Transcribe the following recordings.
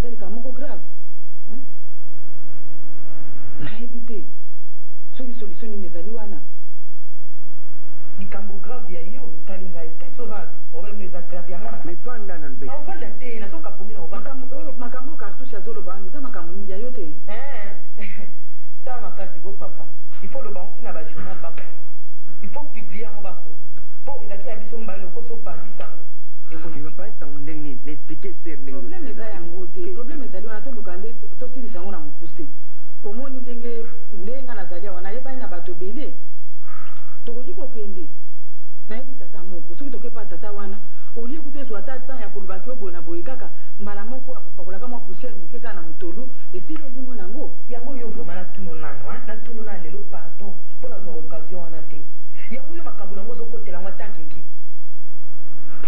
ezali kamoko grave. Nayebi te soki solution nini ezali wana. Likambo grave ya yo etalinga ete soza problème les aggraves yanga. Mais vanda nan be. Ovanda te na soka pongi na ovanda. Makambo cartouche azoloba wana eza makambo nini ya yo te. Ça makasi go papa. Il faut le banque na ba journal bako. Il faut publier en bako. Po ezaki ya biso mbailo ko so pandi sango. Il va pas être en ndenge ni expliquer ser ndenge. Problème eza yango te. Problème ezali wana to lukande to silisa yango na mukuse. Omoni ndenge ndenga nazali wana yebani na bato bele. Tokoki kokende. Nayebi tata moko soki tokepa tata wana olie kutezwa tata ya kolubaki oboye na boye kaka mbala moko akopakolaka mwa poussière moke kaka na motolu esili elimo nango yango yo vraimen natuno nano natuno na lelo pardon mpo nazwa occasion wana te yango yo makambo nango ozokotela yango atankeki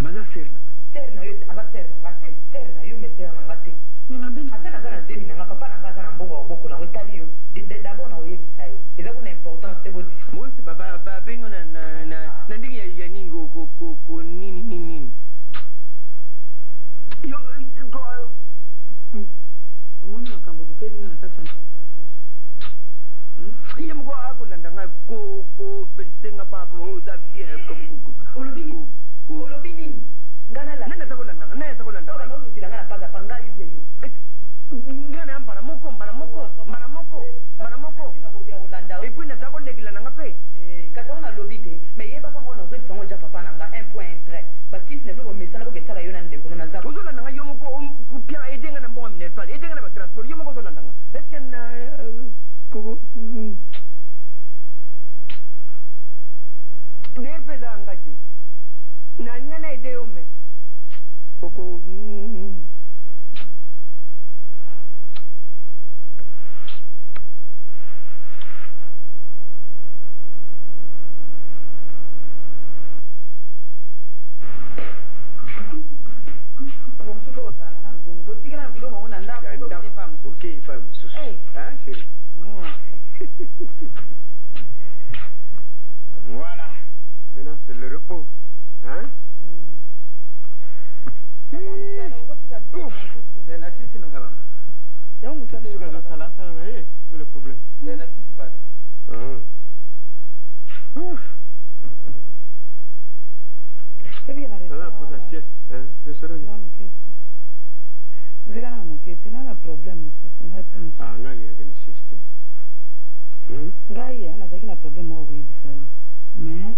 baza ser na yo aza ser na nga te ser na yo me ser na nga te ata naza na zemi na nga papa na nga aza na mbongo ya kobokola yango etali yo d'abord na oyebisa ye eza kuna importance te bodisi mosi babengo na ndenge ya nini ko nini yo omoni makambo lukeli nga na kati ya ndako ye moko akolanda nga ko pelisenga papa olobi nini nanaza kolanda nga ozila nga na paga pa ngai bia yo nga na mbala moko epuis naza kolekela nanga mpe kasi ngo nalobi te me yebaka ngo nazoyebisa ngo ja papa na nga 1.3 bakisi na biloko mesana boke etala yo na ndeko no naza ozolanda nga yo moko pia edenga na mbongo minerval edenga na batransport yo moko ozolanda nga estce na nerpeza nga te na nga na ede yo me oko Voilà. Maintenant, c'est le repos. Hein? Où est le problème? Pour la sieste, hein? Ah, on a une sieste. Ngai nazaki na problème wa kuyebisa yo mais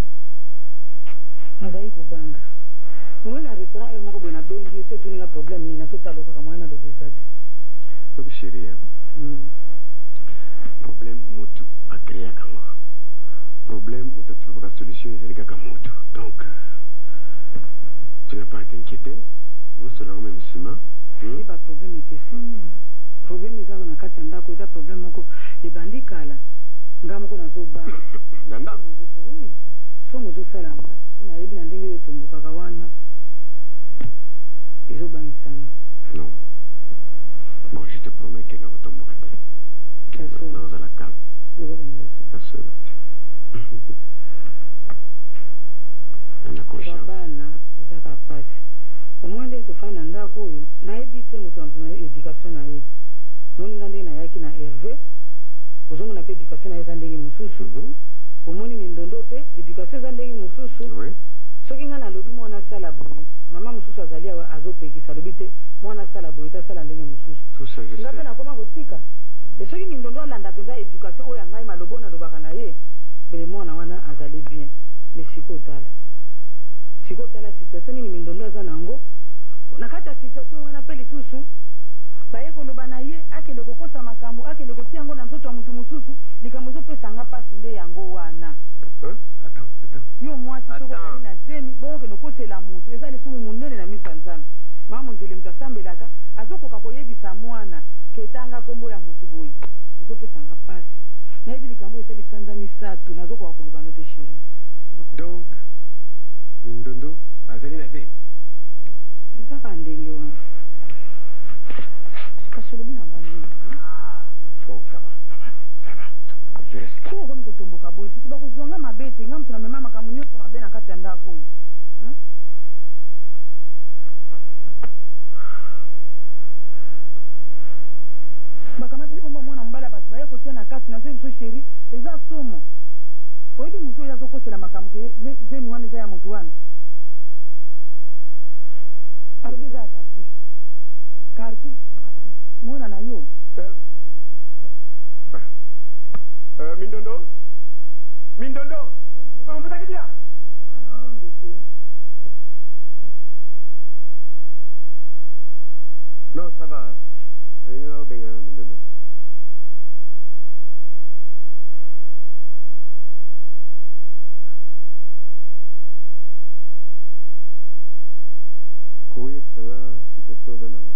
nazaki kobanga omoi na restaurant ere moko boye na bengi esi otuninga problème nini nazotalokaka mwana nalobisa te obi chéri problème mutu akreaka ngo problème moto atulobaka solution ezali kaka mutu donc tu n'as pas à t'inquiéter nosolango meme nsima ba problème ekeseni problème ezako na kati ya ndako eza problème moko ebandi kala nga moko nazobanga nganda oui so mozosalanga mpo nayebi na ndenge oyo tombokaka wana ezobangisanga non bon je te promets que nakotomboka te nazala calme kasolo ana conscience bana ezaka pasi omoi ndenge tofandi na ndako oyo nayebi te moto na éducation na ye moninga ndenge nayaki na herve ozomona mpe éducation na ye eza ndenge mosusu omoni mindondo mpe éducation eza ndenge mosusu soki nga nalobi mwana asala boye mama mosusu azali awa azopekisa alobi te mwana asala boye tasala ndenge mosusu nga mpe nakoma kotika e soki mindondo alanda mpenza éducation oyo angai malobo nalobaka na ye bele mwana wana azali bien mais sikotala situation nini mindondo aza nango na kati ya situation wana mpe lisusu baye koloba na ye akende kokosa makambo akende kotia yango na nzoto ya motu mosusu likambo ezopesanga mpasi nde yango wana yo mwasi soko ozali na zemi bokokende okosela motu eza lisumu monene na miso ya nzambe mama nzele moto asambelaka azokoka koyebisa mwana ketanga nkombo ya motu boye ezopesanga mpasi nayebi likambo esali sanza misato nazokoka koloba no te sheri donc mindondo azali na zemi ezaka ndenge wana kasi olobi na ngani bon ça va je reste ko okomi kotomboka boye susu bakozwanga mabe te nga moto na mema makambo nyonso mabe na kati ya ndako oyo kotia na kati na biso chéri eza somo oyebi moto oyo azokosela makambo ke veni wana eza ya moto wana alobi eza ya cartouche mona na yo Mindondo mputaki dia non ça va yo benga Mindondo koye kusanga situation za nanga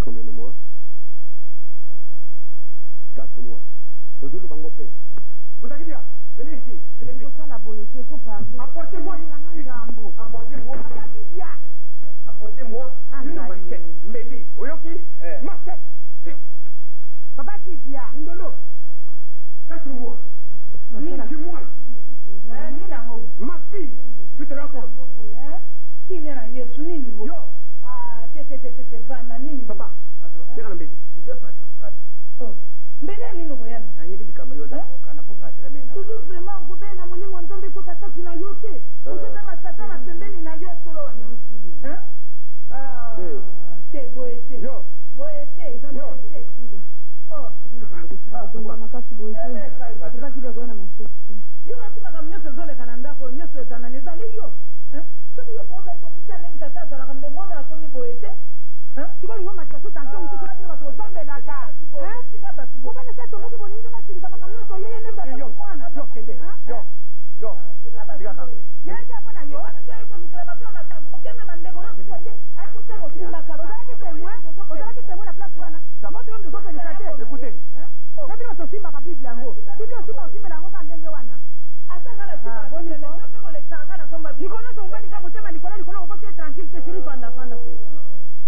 combien de mois? 4 mois. Ozulu Bangope. Vous avez dit, venez ici, venez ici. Apportez-moi une gambo. Apportez-moi une machette. Mbeli. Oyoki? Machette. Papa qui vient. Indolo. 4 mois. 10 mois. Ma fille, tu te rends compte? Qui vient à Yesu nini? Yo. Ah, vana nini? Papa, viens à Mbeli. Oh. Mbele nini koyana? Na yebili kama yo za kana punga telemena. Toujours vraiment ngobele na mulimo nzambe ko takati na yote. Ukitanga satana pembeni na yo solo wana. Ah, te boete. Yo. Boete. Yo. Oh. Tumba makati boete. Papa kile koyana mashete. Yo nasema kama nyoso zole kana ndako nyoso ezana nezali yo. Soki yo ponda ko mitana ngata za kambe mwana akomi boete. Tiko ngo mataso tanto mtu kwa bato otambe na ka. Kubana sasa tomoki boninzo na siri kama kamyo to yeye ndio mwana. Yo kende. Yo. Siga kama. Yeye hapo na yo. Yeye iko nukila bato na kama. Okeme mandego na kwaje. Ako temo simba kama. Ozaki temwe na place wana. Moto mtu zote ni kate. Écoutez. Sabi na to simba ka Biblia ngo. Biblia simba na ngo ka ndenge wana. Asa kala simba. Bonne ko. Yo peko le kaka na somba. Nikono so mbali kama mtema nikono ko c'est tranquille c'est chéri fanda.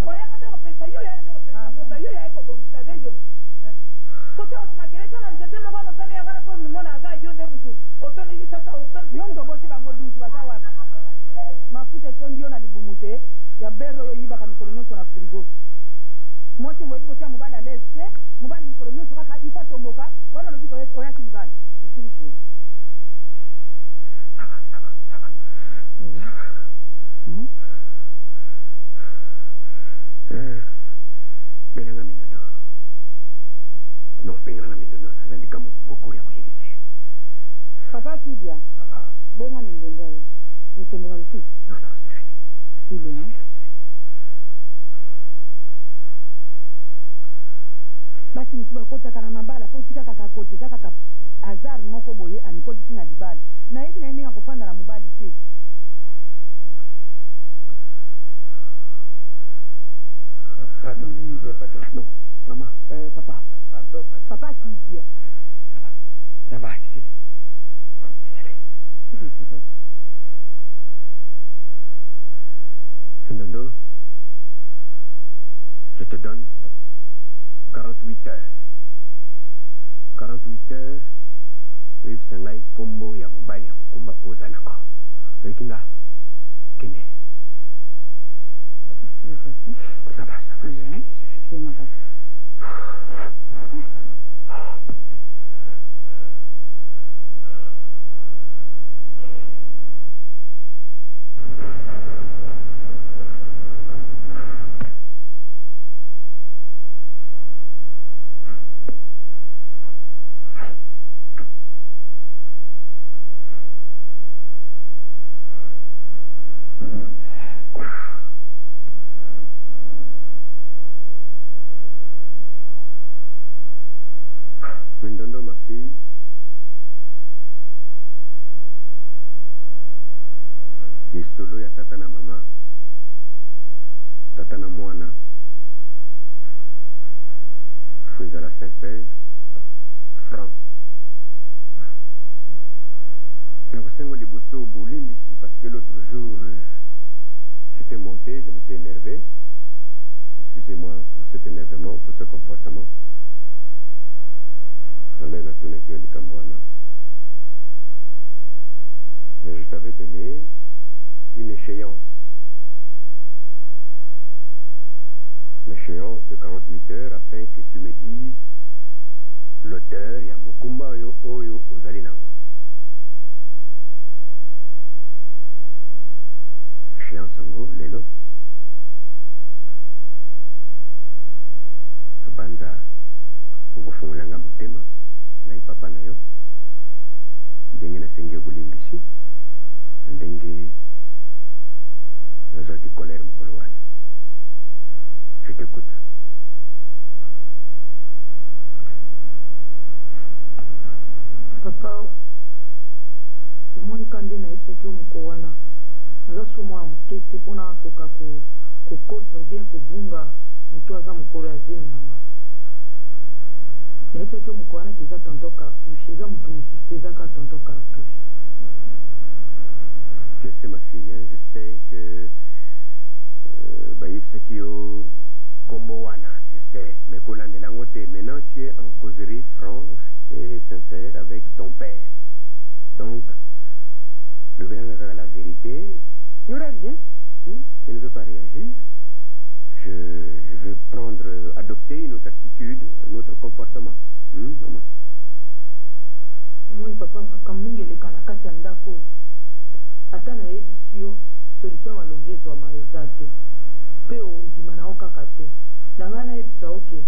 Oya kando pesa yo ya ndio pesa moto yo ya iko bomisa dejo. Kote otumakele kana mtetemo kwa nzani yangana kwa mimona aga yonde mtu. Otoni sasa open. Yo ndo boti bango dusu baza wapi. Mafuta tondio na libumute ya bero yo yiba ka mikolo nyonso na frigo. Moto mbo biko tia mubala leste, mubali mikolo nyonso kaka ifa tomboka, wana lo biko oya kilibana. Isiri shiri. Ça va. Benga Mindondo. Non, benga Mindondo. Nazali kama moko ya kuyebisa ye. Papa Kibia. Benga Mindondo ye. Utomboka lusi. Non, c'est fini. Fili, hein. Basi msuba kota kana mabala po tika kaka kote kaka azar moko boye amikoti sina libala. Na hivi na ndinga kufanda na mubali te. Pardon, non, maman. Papa. Pardon, Papa qui dit. Ça va, ici. Mindondo, je te donne 48 heures. 48 heures, oui, sangai kombo ya mobali ya mukumba ozanango. Rekinga, kene. Ça va, c'est fini, c'est fini. Mindondo, ma fille, lisolo ya tata na mama, tata na mwana, faut ezala sincère, franc. Nakosengo liboso bolimbisi parce que l'autre jour, j'étais monté, je m'étais énervé. Excusez-moi pour cet énervement, pour ce comportement. Ale natuna kio likambwana. Mais je t'avais donné une échéance. Une échéance de 48 heures afin que tu me dises l'auteur ya Mukumba oyo oyo ozali nango. Échéance yango lelo. Banza okufungulanga motema ngai papa na yo ndenge nasengi obulimbisi ndenge nazwaki colère mokolo wana. Je t'écoute. Papa, omoni kande na yebisaki yo moko wana naza so mwa moke te mpona akoka kokosa ou bien kobunga moto aza mokolo ya zemi nanga. Nayebisaki yo moko wana ki eza tonton Cartouche, eza moto mosusu te ezaka tonton Cartouche. Je sais ma fille, hein, je sais que bayebisaki yo kombo wana, je sais, mais kolandela yango te. Maintenant tu es en causerie franche et sincère avec ton père. Donc, le vélan vers la vérité, il n'y aura rien. Il ne veut pas réagir. Je veux adopter une autre attitude, un autre comportement. Maman. Mon papa m'a mingi le kana kati ya ndako. Ata na yebisi yo solution malongi ezwama eza te. Pe ondima na okaka te. Na nga nayebisa oke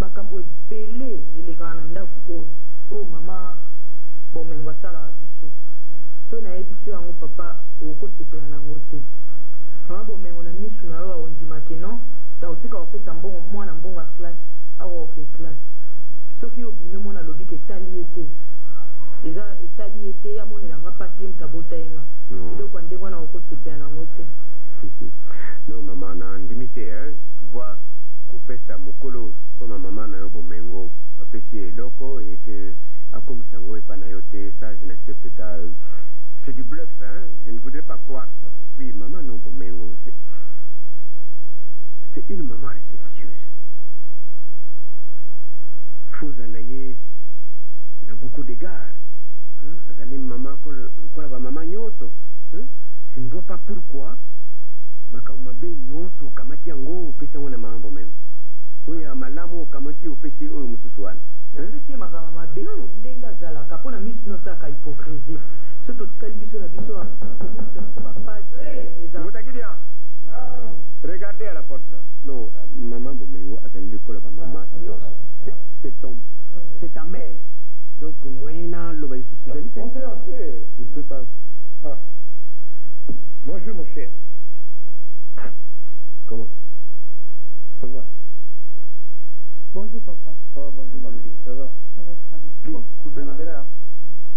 makambo ebele elekaka na ndako oyo mama bomengo asalaka biso. So nayebisi yo yango papa okosepela nango te. Mama bomengo na misu na yo aondimaki non takotika kopesa mbongo mwana mbongo ya classe akokoka classe. Soki obimi mona lobi ke etali ye te eza etali ye te yamonelanga mpasi ye moto abota ye nga biloko ya ndenge wana okosepela nango te. Non maman nandimi te, tu vois kopesa mokolo mpo mama na yo bomengo bapesi ye eloko et que akomisa yango epa na yo te, ça je n'accepte pas. C'est du bluff, hein, je ne voudrais pas croire ça. Et puis maman non bomengo c'est une maman respectueuse. Fozanaye na beaucoup d'égards. Azali maman kola ba maman nyoso. Je ne vois pas pourquoi makambe nyonso kamati yango opesi yango na mambo meme. Oya malamu kamati opesi oyo mususu wana. Napesi makambo mabe ndenge azalaka mpona misu nosaka hypocrisie. So totikali biso na biso papa Motakidia. Regardez à la porte là. Non, maman Bomengo azali likola ba maman nyoso. C'est ta mère. Donc moyena loba yesu sizali te. Tu ne peux pas. Ah. Bonjour mon cher. Comment? Ça va? Bonjour papa. Oh bonjour ma fille, ça va? Ça va très bien. Bon, cousin là.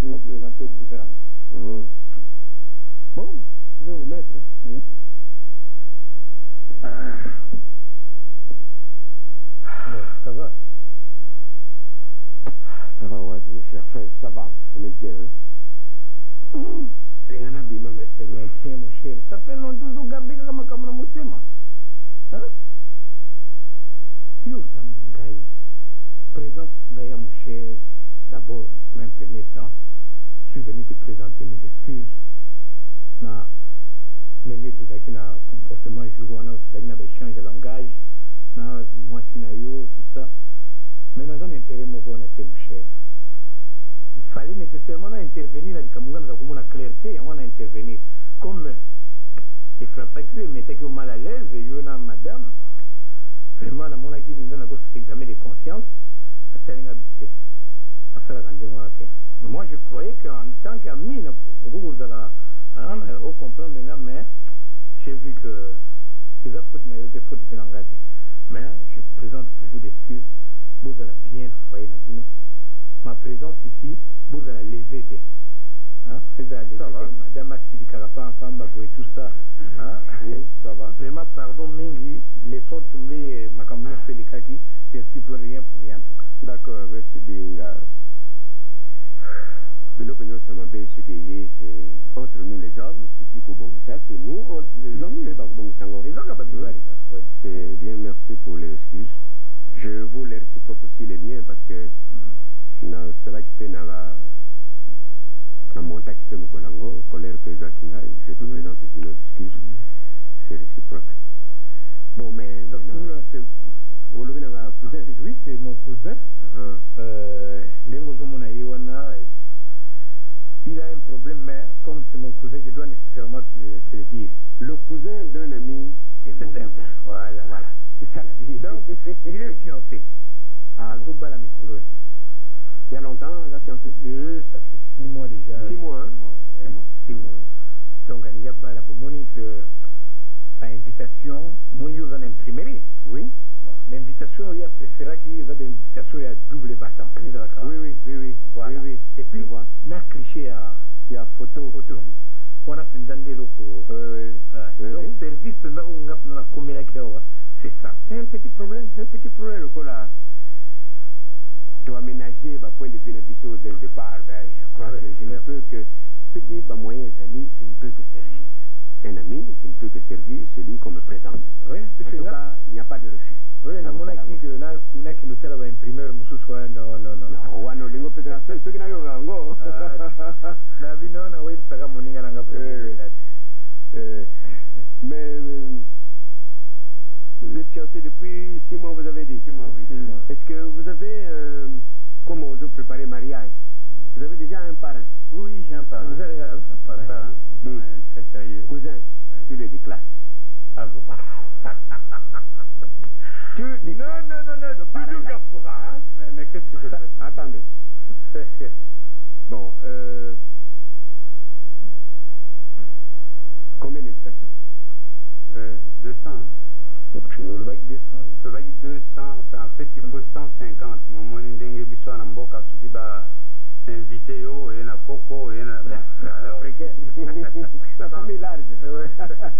On va présenter au cousin. Bon, vous pouvez vous mettre. Oui. Ça va? Ça va, ouais, mon cher. Enfin, ça va, je maintiens. Rien à bima, mais Je maintiens mon cher. Ça fait longtemps que vous gardez comme un motema. Hein? Yo Zamungai, présente Naya mon cher. D'abord, pour un premier temps, je suis venu te présenter mes excuses. Na ndenge tozalaki na comportement jour wana tozalaki na baéchange de langage na mwasi na yo tout ça, mais naza na intérêt moko wana te mon cher. Il fallait nécessairement intervenir na likambo nga naza komona clarté yango na intervenir comme il frappaki yo emetaki yo mal à l'aise yo na madame. Vraiment namonaki nza nakosa examen de conscience asalinga bite asalaka ndenge wana te. Mais moi je croyais qu'en tant qu'ami okokozala au comprendre mais j'ai vu que c'est la faute na yo te faute pe na nga te. Mais je présente beaucoup d'excuses. Vous allez bien foyer na bino. Ma présence ici, vous allez léser te. Hein? C'est à léser madame Asilikaka Pamba et tout ça. Hein? Oui, ça va. Vraiment pardon mingi, les sorts tombés makambo fait les kaki, je ne suis pour rien en tout cas. D'accord, merci Dinga. Mais le que ça m'a ce qui est, c'est entre nous les hommes, ce qui est ça, c'est nous, entre les hommes, c'est bien, merci pour les excuses. Je vous les réciproque aussi les miens parce que c'est là qui peut na montaki pe mokolango colère que Zakinga, je te présente aussi mes excuses. C'est réciproque. Bon, mais maintenant... cousin? Oui, c'est mon cousin. Il a un problème, mais comme c'est mon cousin, je dois nécessairement te le dire. Le cousin d'un ami est mon cousin. Voilà. C'est ça la vie. Donc, il est fiancé. Il y a longtemps, la fiancée? Ça fait 6 mois déjà. 6 mois, hein? 6 mois. Donc, il y a la Monique, invitation, mon lieu en imprimerie. Oui. Bon, l'invitation, il y a préféré qu'il y ait une invitation, il y a double battant. Oui. Voilà. Oui. Et puis, il y a un cliché il y a photo. On a fait des locaux. Donc, service, on a communiqué, c'est ça. C'est un petit problème, là. Tu dois aménager, point de vue de dès le départ. Je crois que je ne peux que. Ce qui est moyen d'aller, je ne peux que servir. Un ami, je ne peux que servir celui qu'on me présente. Oui, en tout cas, il n'y a pas de refus. Oui, on a dit que nous avons noté l'imprimeur, non. Non, lingo présentation, ceux qui n'ont pas encore. Mais vous êtes fiancé depuis 6 mois, vous avez dit? 6 mois, oui. Est-ce que vous avez, comme on veut préparer mariage, vous avez déjà un parrain? Oui, j'ai un parrain. Vous avez un parrain? Très sérieux. Cousin, tu le déclasses. Ah bon? Tu déclasses. Non, toujours Gafura. Mais qu'est-ce que je fais? Attendez. Bon, combien d'invitations? 200. Le bac 200. Le bac 200, enfin, en fait, il faut 150. Mon indenge biso na mboka soki ba invité yo et na coco et na la famille large.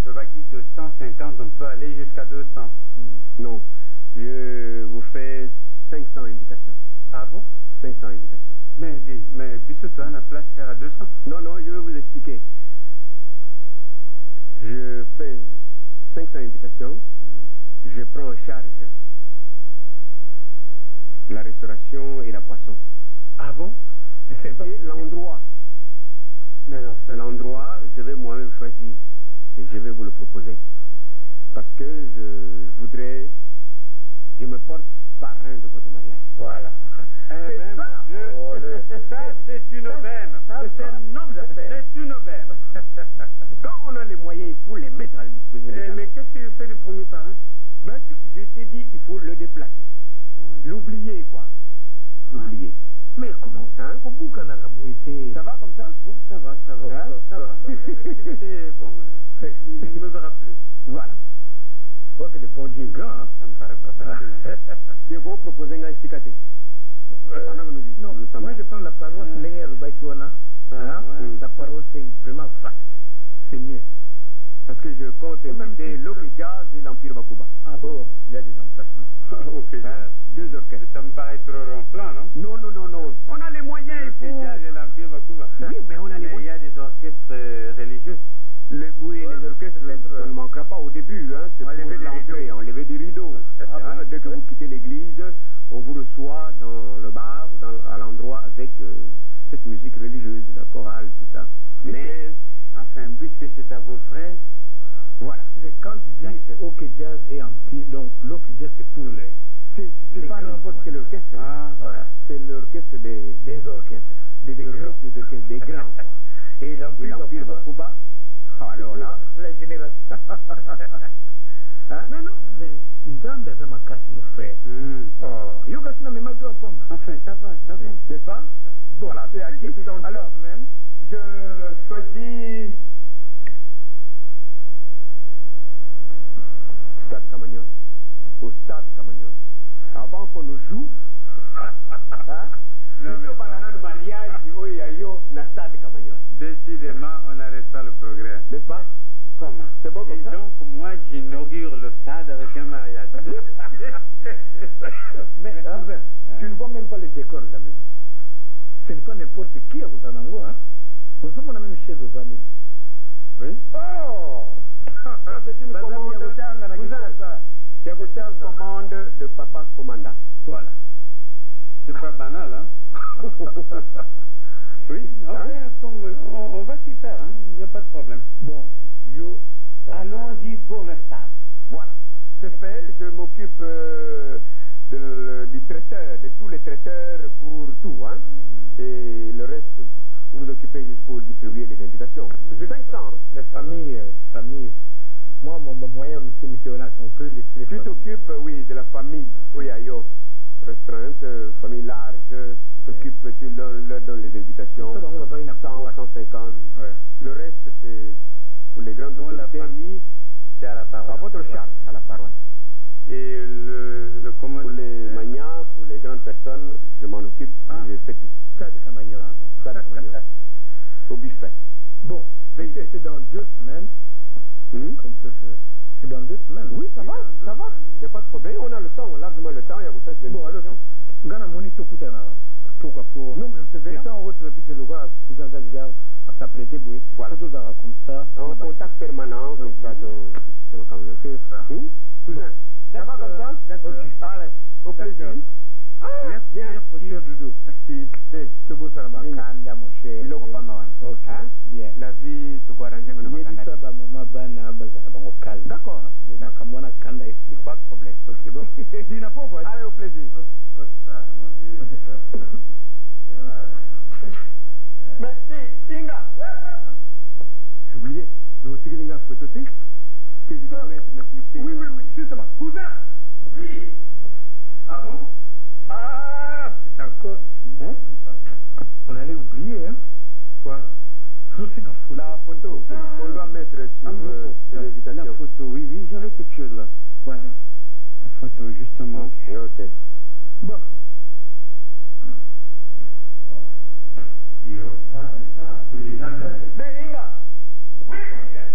Le bac de 150, on peut aller jusqu'à 200. Non, je vous fais 500 invitations. Ah bon? 500 invitations. Mais biso tu as la place à 200? Non, je vais vous expliquer. Je fais 500 invitations. Je prends en charge la restauration et la boisson. Ah bon? Et l'endroit. L'endroit, je vais moi-même choisir et je vais vous le proposer. Parce que je me porte parrain de votre mariage. Voilà. Eh bien, mon Dieu, ça c'est une aubaine. C'est un nombre d'affaires. C'est une aubaine. Quand on a les moyens, il faut les mettre à la disposition des gens. Mais qu'est-ce que je fais du premier parrain? Je t'ai dit, il faut le déplacer. Oui. L'oublier, quoi. L'oublier. Mais comment? Ça va comme ça? Bon, ça va. Ça va. Bon, il ne me verra plus. Voilà. Je crois que le bon Dieu est grand. Hein? Ça me paraît pas facile. Il faut proposer un esticate. Non, moi je prends la paroisse la paroisse c'est vraiment vaste. C'est mieux. Parce que je compte inviter Loki Jazz et l'Empire Bakuba. Ah bon, il y a des emplacements. Ok, Jazz. 2 orchestres. Ça me paraît trop ronflant, non? Non. On a les moyens, il faut... Jazz et l'Empire Bakuba. Oui, mais on a les moyens. Il y a des orchestres religieux. Les orchestres, ça ne manquera pas au début. Hein, c'est pour l'entrée, enlever des rideaux. Dès que vous quittez l'église, on vous reçoit dans le bar ou à l'endroit avec cette musique religieuse, la chorale, tout ça. Mais... Enfin, puisque c'est à vos frères... Voilà. Quand tu dis OK Jazz et Empire, donc l'OK Jazz c'est pour les... C'est pas n'importe quel orchestre. C'est l'orchestre des orchestres. Des grands. Et l'Empire Bakuba. Alors là, la génération. Mais non, Nzambe aza makasi mon frère. Yo kasi na mema yo pomba. Enfin, ça va. N'est-ce pas? Voilà, c'est acquis. Alors, je choisis Stade Camagnon. Au Stade Camagnon. Avant qu'on nous joue, le banana de mariage, na Stade Camagnon. Décidément, on n'arrête pas le progrès. N'est-ce pas? Comment? C'est bon comme ça? Donc, moi, j'inaugure le stade avec un mariage. Mais, tu ne vois même pas le décor de la maison. Ce n'est pas n'importe qui à Boutanango, hein? Nous sommes la même chaise au Vanille. Oui? Oh! C'est une commande de Papa Commanda. Voilà. C'est pas banal, hein? Oui, on va s'y faire, hein. Il n'y a pas de problème. Bon, yo. Allons-y pour le stade. Voilà, c'est fait. Je m'occupe du traiteur, de tous les traiteurs pour tout, hein. Et le reste, vous vous occupez juste pour distribuer les invitations. 500, hein. Les familles. Moi, mon moyen, on peut laisser les familles. Tu t'occupes, oui, de la famille. Oui, ayo. Restreinte, famille large. Tu t'occupes, tu leur donnes les invitations. 100, 150. Ouais. Le reste, c'est pour les grandes Donc la autorités. famille, c'est à la paroisse. À votre charge, à la paroisse. Et le commandement. Pour les manias, pour les grandes personnes, je m'en occupe, je fais tout. Ça, de Camagnol. Ça, de Camagnol. Au buffet. Bon, c'est dans 2 semaines qu'on peut faire. C'est dans 2 semaines. Oui, ça va, ça va. Il n'y a pas de problème. On a le temps, largement le temps. Il y a ça, je vais bon, alors, Gana Moni Tokutana. Pourquoi pour. Non, mais c'est vrai. Et ça, on retrouve plus le gars, cousin déjà, à s'apprêter, oui. Voilà. Tout comme ça. En contact permanent, comme ça, c'est quand même. C'est ça. Cousin, ça va comme ça? D'accord. Allez, au plaisir. Ah, merci, mon cher Doudou. Merci. Que beau ça, ma kanda, mon cher. Il est pas mal. Ok. Bien. La vie, tu dois arranger mon kanda. D'accord. Pas de problème. Ok, bon. Dina pourquoi? Allez, au plaisir. Mais, Inga. J'ai oublié. Le tirer Inga photo, que je dois mettre dans le cliché. Oui, justement. Cousin. Oui. Ah bon? Ah, c'est encore. Bon. On allait oublier, hein. Quoi? La photo qu'on doit mettre sur l'invitation. La photo, oui, j'avais quelque chose là. Ouais. La photo, justement. Ok. Bon. Mais Inga. Oui, mon cher.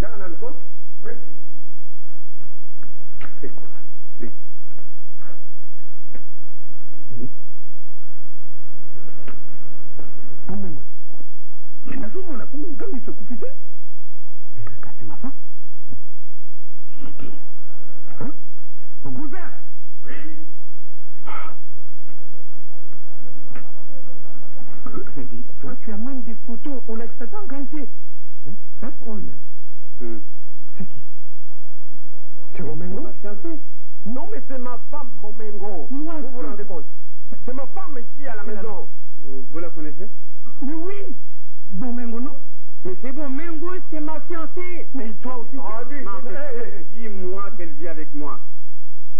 J'en ai un compte? Oui. C'est quoi? Oui. Oui. Mais nazomona comme il se confite. Mais ça c'est ma femme. Hein? Mon cousin. Oui. Toi, tu as même des photos au Lexatan Ganté. Hein? Oui. C'est qui? C'est Bomengo? Ma fiancée? Non, mais c'est ma femme, Bomengo. Moi, vous vous rendez compte? C'est ma femme ici à la maison. Vous la connaissez? Mais oui. Bomengo, non? Mais c'est Bomengo, c'est ma fiancée. Mais toi aussi. Dis-moi qu'elle vit avec moi.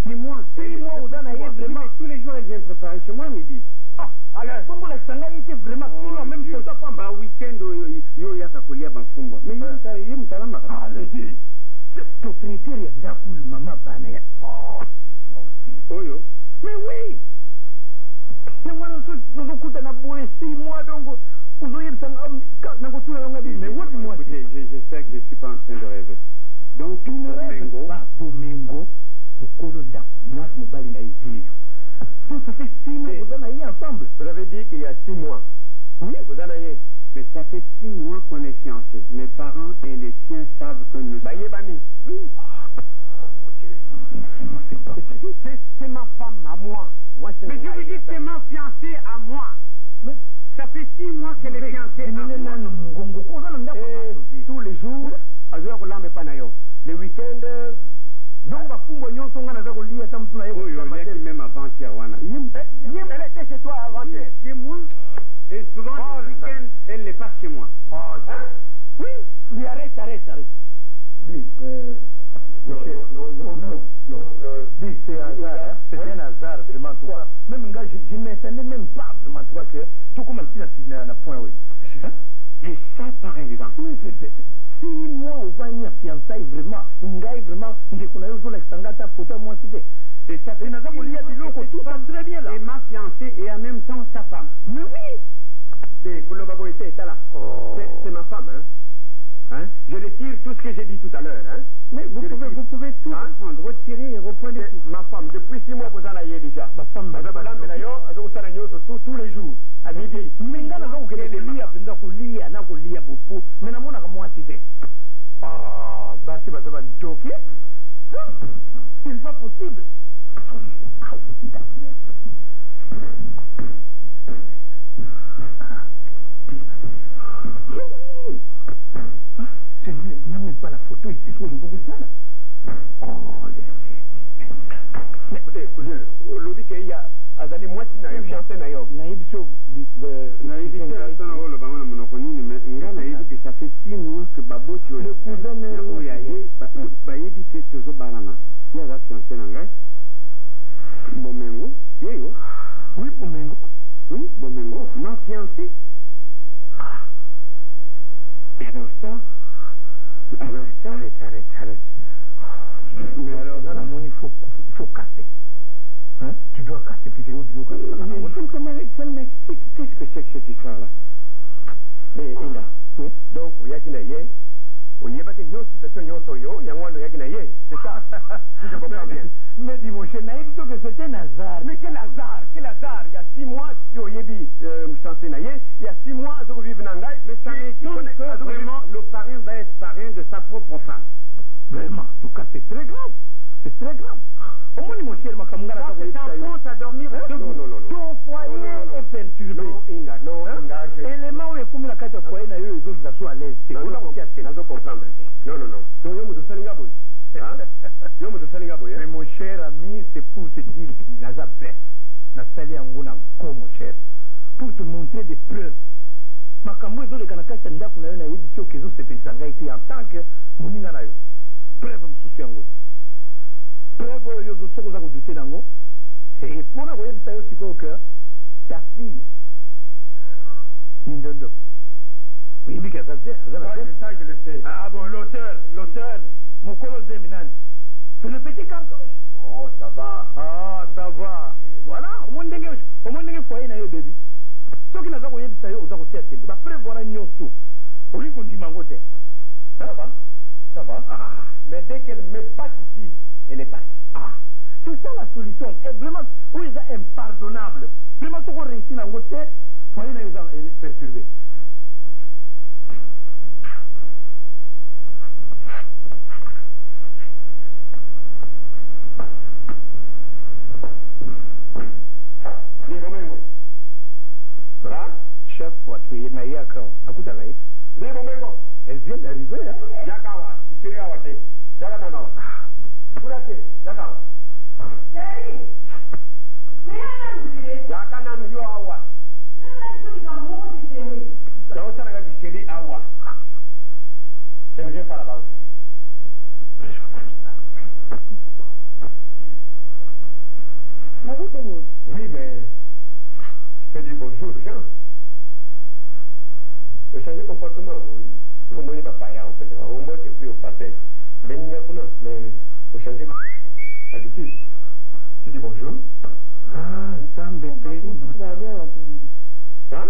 6 mois. 6 mois aux Anaïs, vraiment. Tous les jours, elle vient préparer chez moi à midi. Ah, alors, comment la Sanga était vraiment sinon même sur ta femme? Bah, week-end, yo yaka kolia banfumba. Mais yo mtalama. Allez, dis. C'est propriétaire d'Akul, maman Banaya. Oh, c'est toi aussi. Oyo. Mais oui. C'est moi, nous 6 mois, donc. Mais oui, moi. Écoutez, j'espère que je ne suis pas en train de rêver. Donc, Bomengo. Bomengo, moi, je me bats les. Donc, ça fait 6 mois que vous en avez ensemble. Vous avez dit qu'il y a 6 mois. Oui. Vous en avez. Mais ça fait 6 mois qu'on est fiancés. Mes parents et les siens savent que nous sommes. Bayebani. Oui. Oh, Dieu. C'est ma femme à moi. Mais je vous dis que c'est ma fiancée à moi. Mais ça fait 6 mois qu'elle est fiancée à moi. Tous les jours, les week-ends. Donc, même avant-hier. Elle était chez toi avant-hier. Chez moi. Et souvent, le week-end, elle n'est pas chez moi. Oui. Mais arrête. Dis, dis, c'est hasard. C'est un hasard, vraiment, tout cas. Même, gars, je n'entendais même pas, vraiment, toi, que tout comme un petit à point, oui. Mais ça, par exemple. Oui, c'est 6 mois au bas, une fiançaille, vraiment. Un gars, vraiment, je connais toujours l'extangata photo à moi, c'était. Et ça fait tout ça très bien là. Et ma fiancée et en même temps sa femme. Mais oui. C'est Koulobaboïté, ça là. C'est ma femme, hein. Je retire tout ce que j'ai dit tout à l'heure, hein. Mais vous pouvez tout reprendre, retirer et reprendre tout. Ma femme, depuis 6 mois, vous en avez déjà. Ma femme, tous les jours, à midi. Mais il y a c'est pas possible. lobi ke ya azali mwasi na yo fiancé na yo nayebi so nayebi te asana oloba ngo na monoko nini mais nga nayebi que ça fait 6 mois que baboti oyo yaye bayebi ke tozobalana ye aza fiancé na ngai bomengo yeyo oui bomengo oui bomengo ma fiancé alors ça arrête mais alors là il faut casser. Hein? Tu dois casser plus tôt. Elle m'explique qu'est-ce que c'est que cette histoire-là. Mais Inga, oui. Donc, Yakina Ye, il y a une situation, il y a un Yakina Ye, c'est ça. Je comprends bien. Mais dis mon cher, Naïd, que c'était un hasard. Mais quel hasard? Il y a 6 mois, il y a 6 mois, je vis Nangaï. Mais ça m'étonne que vraiment le parrain va être parrain de sa propre femme. Vraiment, en tout cas, c'est très grave. C'est très grave. Au moins, mon cher, c'est un compte à dormir debout. Ton foyer est perturbé. Non, Inga, non, Inga. Élément où est comme la carte de foyer, les autres sont à l'aise. C'est quoi la comprendre. Non. Mais mon cher ami, c'est pour te dire, Naza bref, Nasali Anguna, mon cher, pour te montrer des preuves. Makambo ezo le kanaka tenda kuna yo na yebisio kezo sepelisa ngai te en tant que moninga na yo. Preuve mususu yango. Preuve yo zo soko za ko douter nango. Et pour na yebisa yo siko que ta fille Mindondo. Oui, bien ça je le sais. Ah bon, l'auteur, Mokolo Zeminan. C'est le petit cartouche. Oh, ça va. Ah, ça va. Voilà, au moins ndenge foyer na yo baby. Ce qui n'a pas été fait, on a été fait. Après voir un nyonso, on lui dit mango te. Ça va. Ah. Mais dès qu'elle met pas ici, elle est partie. Ah. C'est ça la solution. Et vraiment, oui, c'est impardonnable. Vraiment, ce qu'on réussit dans le côté, foyer n'a pas perturbé. Chaque fois, tu es naïa quand elle vient d'arriver. Yakawa, tu serais à Wate. Yakanano. Kurate, Yakawa. Chérie, Yakanan yo awa. Yaosana qui chérie awa. Je ne viens pas là-bas aujourd'hui. Oui, mais je te dis bonjour, Jean. Je change de comportement, oui. Au moins, il va pas y avoir. Au moins, tu es plus au passé. Mais il changer d'habitude. Tu dis bonjour. Ah, ça me fait Hein?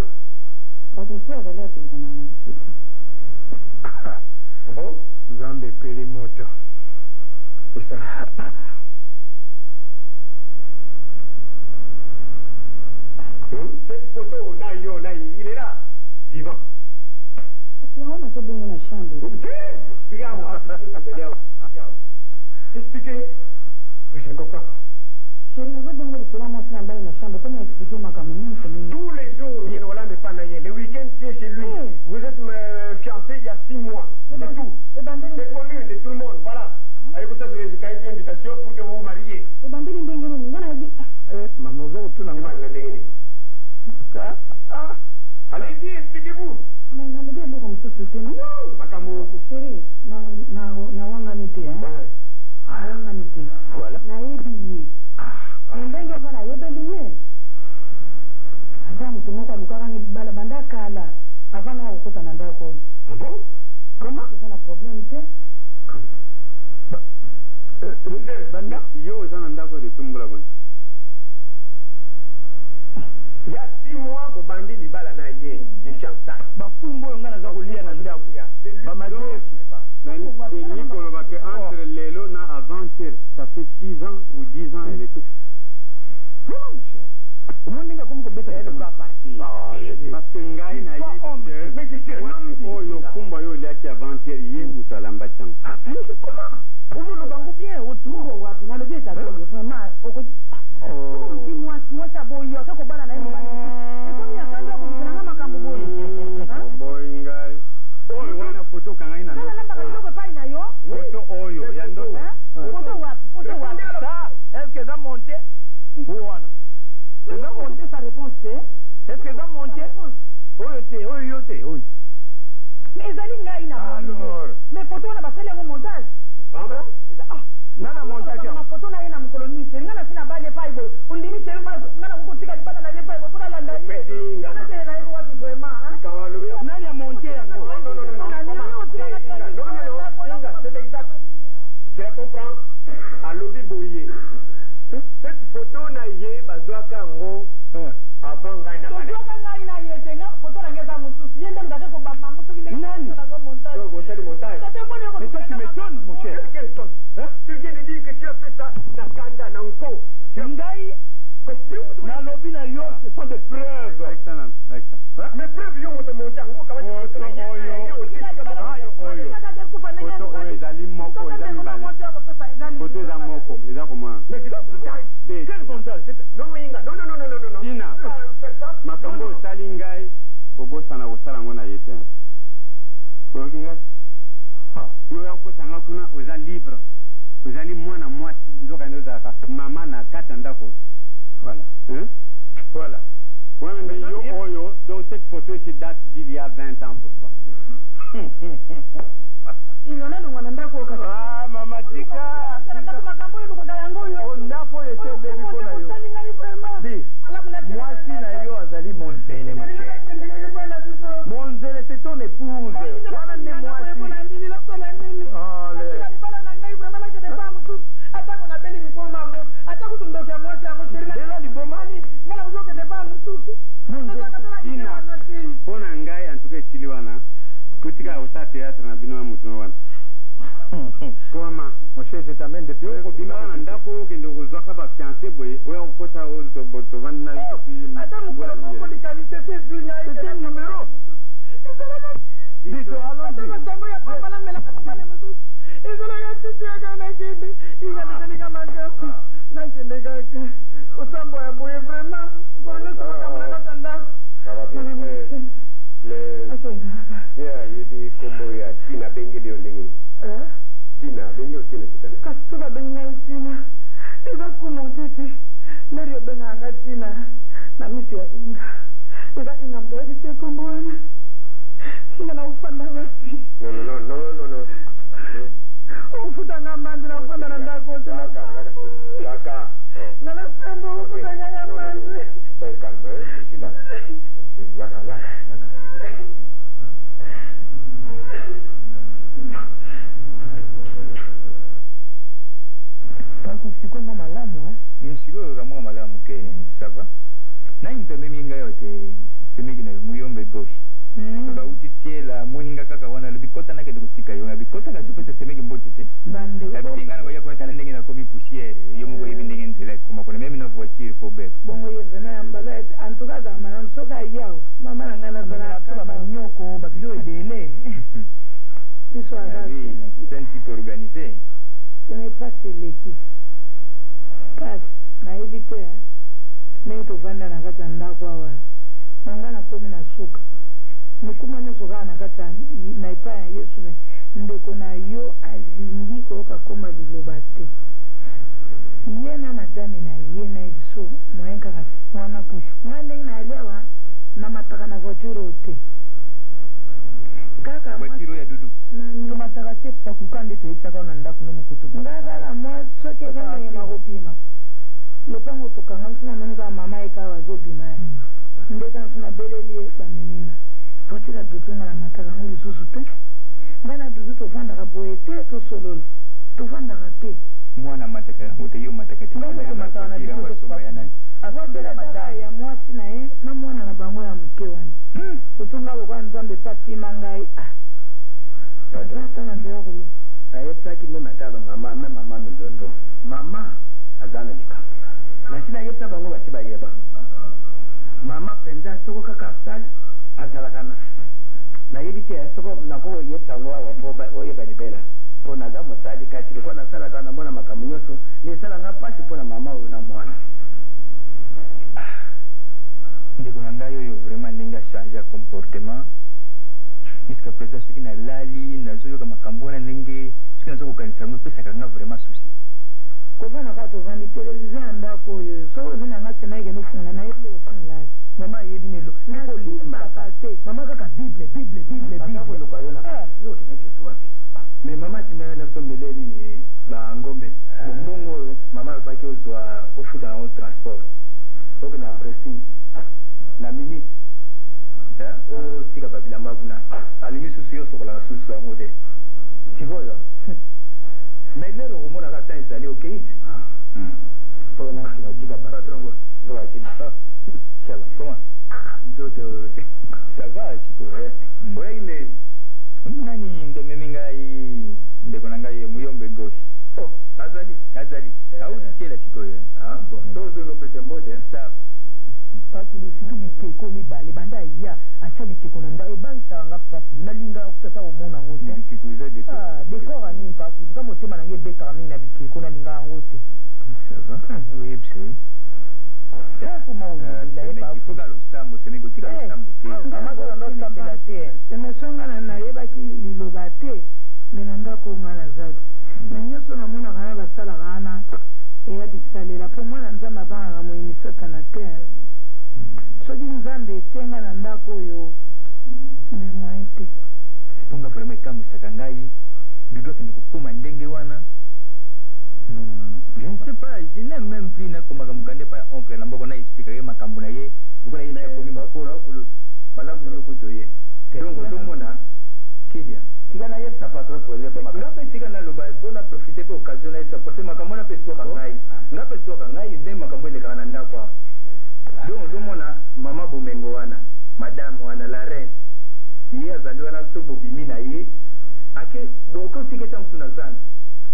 Bon? Zambe Pelimoto. C'est ça. Cette photo, il est là, vivant. Expliquez. Je ne comprends pas. Tous les jours, le week-end, tu es chez lui. Vous êtes fiancé il y a 6 mois. C'est tout. C'est connu de tout le monde. Voilà. Avec ça, c'est une invitation pour que vous vous mariez. Allez-y, expliquez-vous. Voilà. Comment? C'est un problème, Banda? Yo, il y a 6 mois, vous bandez les balles à Naye, du chantage. Entre Lélo na avant-hier, ça fait 6 ans ou 10 ans, elle était. Vraiment, mon cher. Elle va partir. Parce que Ngai na kumba yo liaki avant-hier, yengu talamba chang. Comment? Vous le bango bien autour. wana eza monte sa réponse te est-ce que eza monte oyo te oyo yo te oyo mais ezali ngai na alors mais photo wana basali yango montage nana montage yango photo na ye na mokolo nini sheri nga na si na bale epai boye ondimi sheri nga na kokotika libala na ye epai boye mpona landa ye anatele na ye wapi vraiment nani ya monte yango c'est exact je comprends alobi boye cette photo na ye bazwaka yango avant ngai na tozwaka ngai na ye te nga photo na nge eza mosusu ye nde mutake kobamba yango soki ndeosalango montage osali montage mais toi tu m'étonnes mon cher tu viens de dire que tu as fait ça na kanda na nko ngai nalobi na yo ce sont des preuves mais preuve yo moto monte yango kamati photo na ye photo oyo ezali moko eza mibale photo eza moko eza komona mais c'est pas montage quel montage non inga non tina makambo osali ngai kobosana kosala yango na ye te oyoki ngai yo ya kokotanga kuna oza libre ozali mwana mwasi nzoka nde ozalaka mama na kati ya ndako voilà voilà wana nde yo oyo donc cette photo ici date d'il y a 20 ans pour toi ingana longwana ndako ah mama tika ndako makambo oyo lukaka yango oyo ndako oyo ese bebi mpona yo mwasi na yo azali monzele monzele c'est ton épouse wana nde mwasi atako na beli liboma yango atako tundoki ya mwasi yango ela liboma ngana kuzokende pa mosusu tina mpona ngai antuka esili wana kotika kosala théâtre na bino ya motu wana koma monsieur je t'amène de yo kobima wana ndako oyo okende kozwaka bafiancé boye oya kokota oyo tovandi na yo ata mokolo moko likanise c'est un numéro dito ata masango ya papa namelaka mobale mosusu ezalaka titi yaka nakende ingalisanika makambo nakende kaka kosambo ya boye vraiment kolonesa makambo na kati ya ndako yebi kombo ya tina bengeli yo ndenge tina bengi yo tina tutale kasi so babengi ngai tina eza kumo tete nderi obengaka nga tina na miso ya inga eza inga moto oyebisi ekombo wana inga na kofanda wapi non ofutanga mbanzi na kofanda na ndako te kaka ngala sambo ofutanga nga mbanzi sois calme je suis là yaka sikoyo malamu sikoyo kamwa malamu ke sava nayi mutu amemi ngai yo te semeki na muyombe gauche bauti tiela moninga kaka wana lobi kota nakende kotika yo ngabi kota kasi pesa semeki mboti te kabibi ngana koya koyatala ndenge nakomi poussière yo moko yebi ndenge nzela ekoma kona meme na voiture fo beba bongo ye vraiment yambaza en tout cas azala malamu soki ayawo mama na ngai nazalaka banyoko babilo ebele biso aza c'est un type organisé ce n'est pas seleki kasi nayebi te ndenge tovanda na kati ya ndako awa nanga nakomi na suka mikuma nyonso kaka na kati na epai ya yesu ndeko na yo alingi koyoka koma liloba te ye na madame na ye na biso moyen kaka wana kushu nga ndenge nayali awa namataka na voiture oyo te kaka voiture ya dudu tomataka te pakuka nde toyebisaka na ndako no mokutu nga kaka mwa soki eza ndenge nakobima lopango tokanga mosu namoni kaka mama ye kaka bazobima ye ndeka mosu nabeleli ye bameminga voiture ya dudu nga namataka yango lisusu te ngai na dudu tovandaka boye te tosolola tovandaka te mwana mataka yango te yo mataka te mataka na basomba ya nani voiture ya mwasi na ye na mwana na bango ya moke wana surtout nga lokola nzambe epa pima ngai ata na nzela kolo ayebisaki meme ata bamama me mama mindondo mama aza na likambo nasi nayebisa bango bati bayeba mama mpenza soko kaka asali azalaka nayebi te soko nakoyebisa yango awa mpo oyeba libela mpo naza mosali kasi likoa nasalaka namona makambo nyonso nesalanga mpasi mpo na mama oyo na mwana ndeko na ngai oyo vraiment ndenge achange comportement jusqu'à présent soki nalali nazoyoka makambo wana ndenge soki naza kokanisa yango epesaka nga vraiment souci kovana kati ovandi televizio ya ndako oyo soki olobi na nga te naye kende ofungula naye nde ofungulati mama ayebi nelo nasimbaka te mama kaka bible mais mama tina nasombele nini bangombe bombongo oyo mama alobaki ozwa ofuta nango transport oke na pressing na minute otika babilamba kuna alingi susu yo osokolaka susu yango te sikoyo mais lero okomonaka temps ezali okei te patron ça va comment nzoto ça va sikoyo oyaki nde nani ndomemi ngai ndeko na ngai muyombe gauche azali auti tiela sikoyo bon so ozongi opesa mbote ça pakulu situ bikeko mibale banda ya atia bikeko na ndako ebangisaka nga mpasi nalinga kutata omona yango te dekor ani mpakulu nga motema nange ebetaka mingi na bikeko nalinga yango te oyebisa foka losambo semi kotika losambo te ngamazolanda te emesonga nayebaki liloba te me na ndako nga nazali me nyonso namonaka na basalaka wana eya bisalela mpo mwana nzambe abangaka moyimisaka na te soki nzambe etenga na ndako oyo memoye te mponga vraiment ekamisaka ngai bido akende kokoma ndenge wana non je ne sais pas je n'ai même plus nakomaka mokande pa oncle na mboko na expliquer makambo na ye lokola ye akomi makolo malamu yoko toye donc ozomona kidia tika nayebisa patron projet mpe nga mpe tika naloba mpona profite mpe occasion nayebisa parce makambo wana mpe soka ngai nga mpe soka ngai nde makambo elekaka na ndako awa donc ozomona mama bomengo wana madame wana la reine ye azali wana so bobimi na ye ake bokotika eta mosu na zanda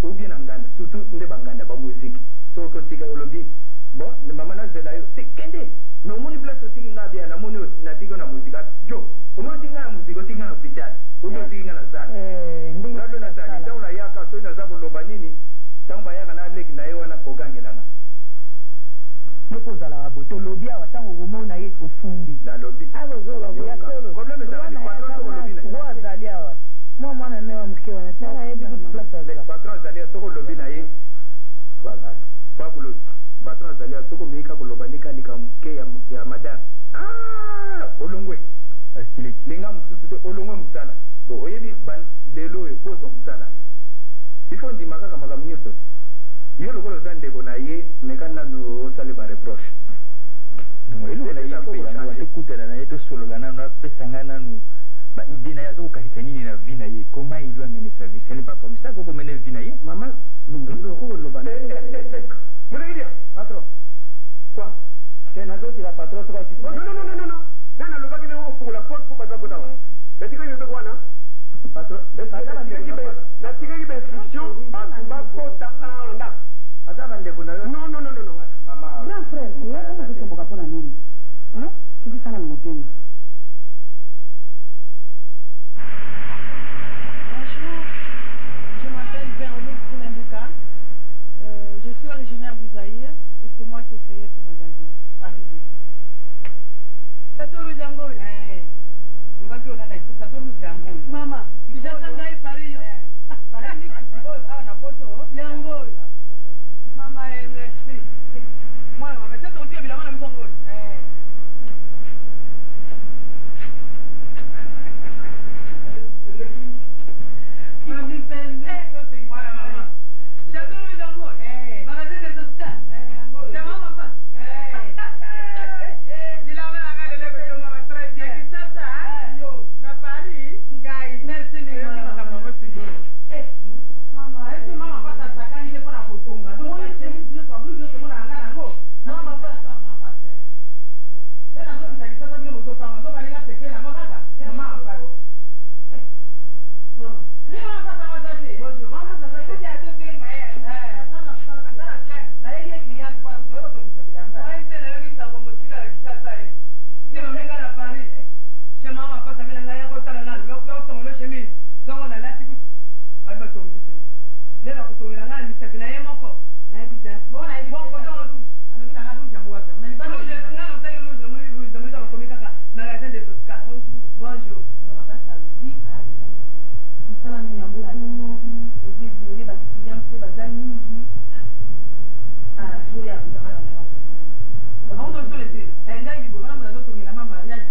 ou bien na nganda surtout nde banganda bamuziki so okotika olobi bon mama nazela yo tekende mais omoni place otiki nga bia namoni natiki na muzika jo omoni otiki nga na muzika otiki nga na hôpital obi otiki nga na zanda ngabe nazali ntango nayaka soki naza koloba nini ntango bayaka na leki na ye wana kokangelanga moko ozalaka boye tolobi awa ntango okomona ye ofundi nalobi problème ezalani patron soko olobi na azali awa mwana ne wa moke wana patron azali soko olobi na ye pakulo patron azali soko omeyika koloba nikalika moke ya madame olongwe linga mosusu te olongwe mosala bo oyebi lelo oyo kozwa mosala ifo ndima kaka makambo nyonso te yo lokola oza ndeko na ye meka nanu osali bareproche eloko na ye mpe yango tokutana na ye tosolola nanu apesa ngai nanu baide na ye azokokakisa nini na vi na ye comment il doit mener sa vie ce n'est pas comme ça koko mene vi na ye mama okokoloba molekidia patron quoi te nazotila patron soka non nana lobaki ne ofungola porte po baza kotawa natikaki mpe kwana patron natikaki bainstruction bato bakota kana na ndako aza bandeko na yo non mama grand frère yeye ozotomboka mpona nini kibisana na motema. Bonjour, je m'appelle Véronique Kounendouka. Je suis originaire du Zaïre et c'est moi qui ai créé ce magasin, Paris 10. Satoru Django. Mama, j'attendais Paris. Paris, na poto. Django. Mama, merci. Moi, ma tête on tire évidemment la maison rose.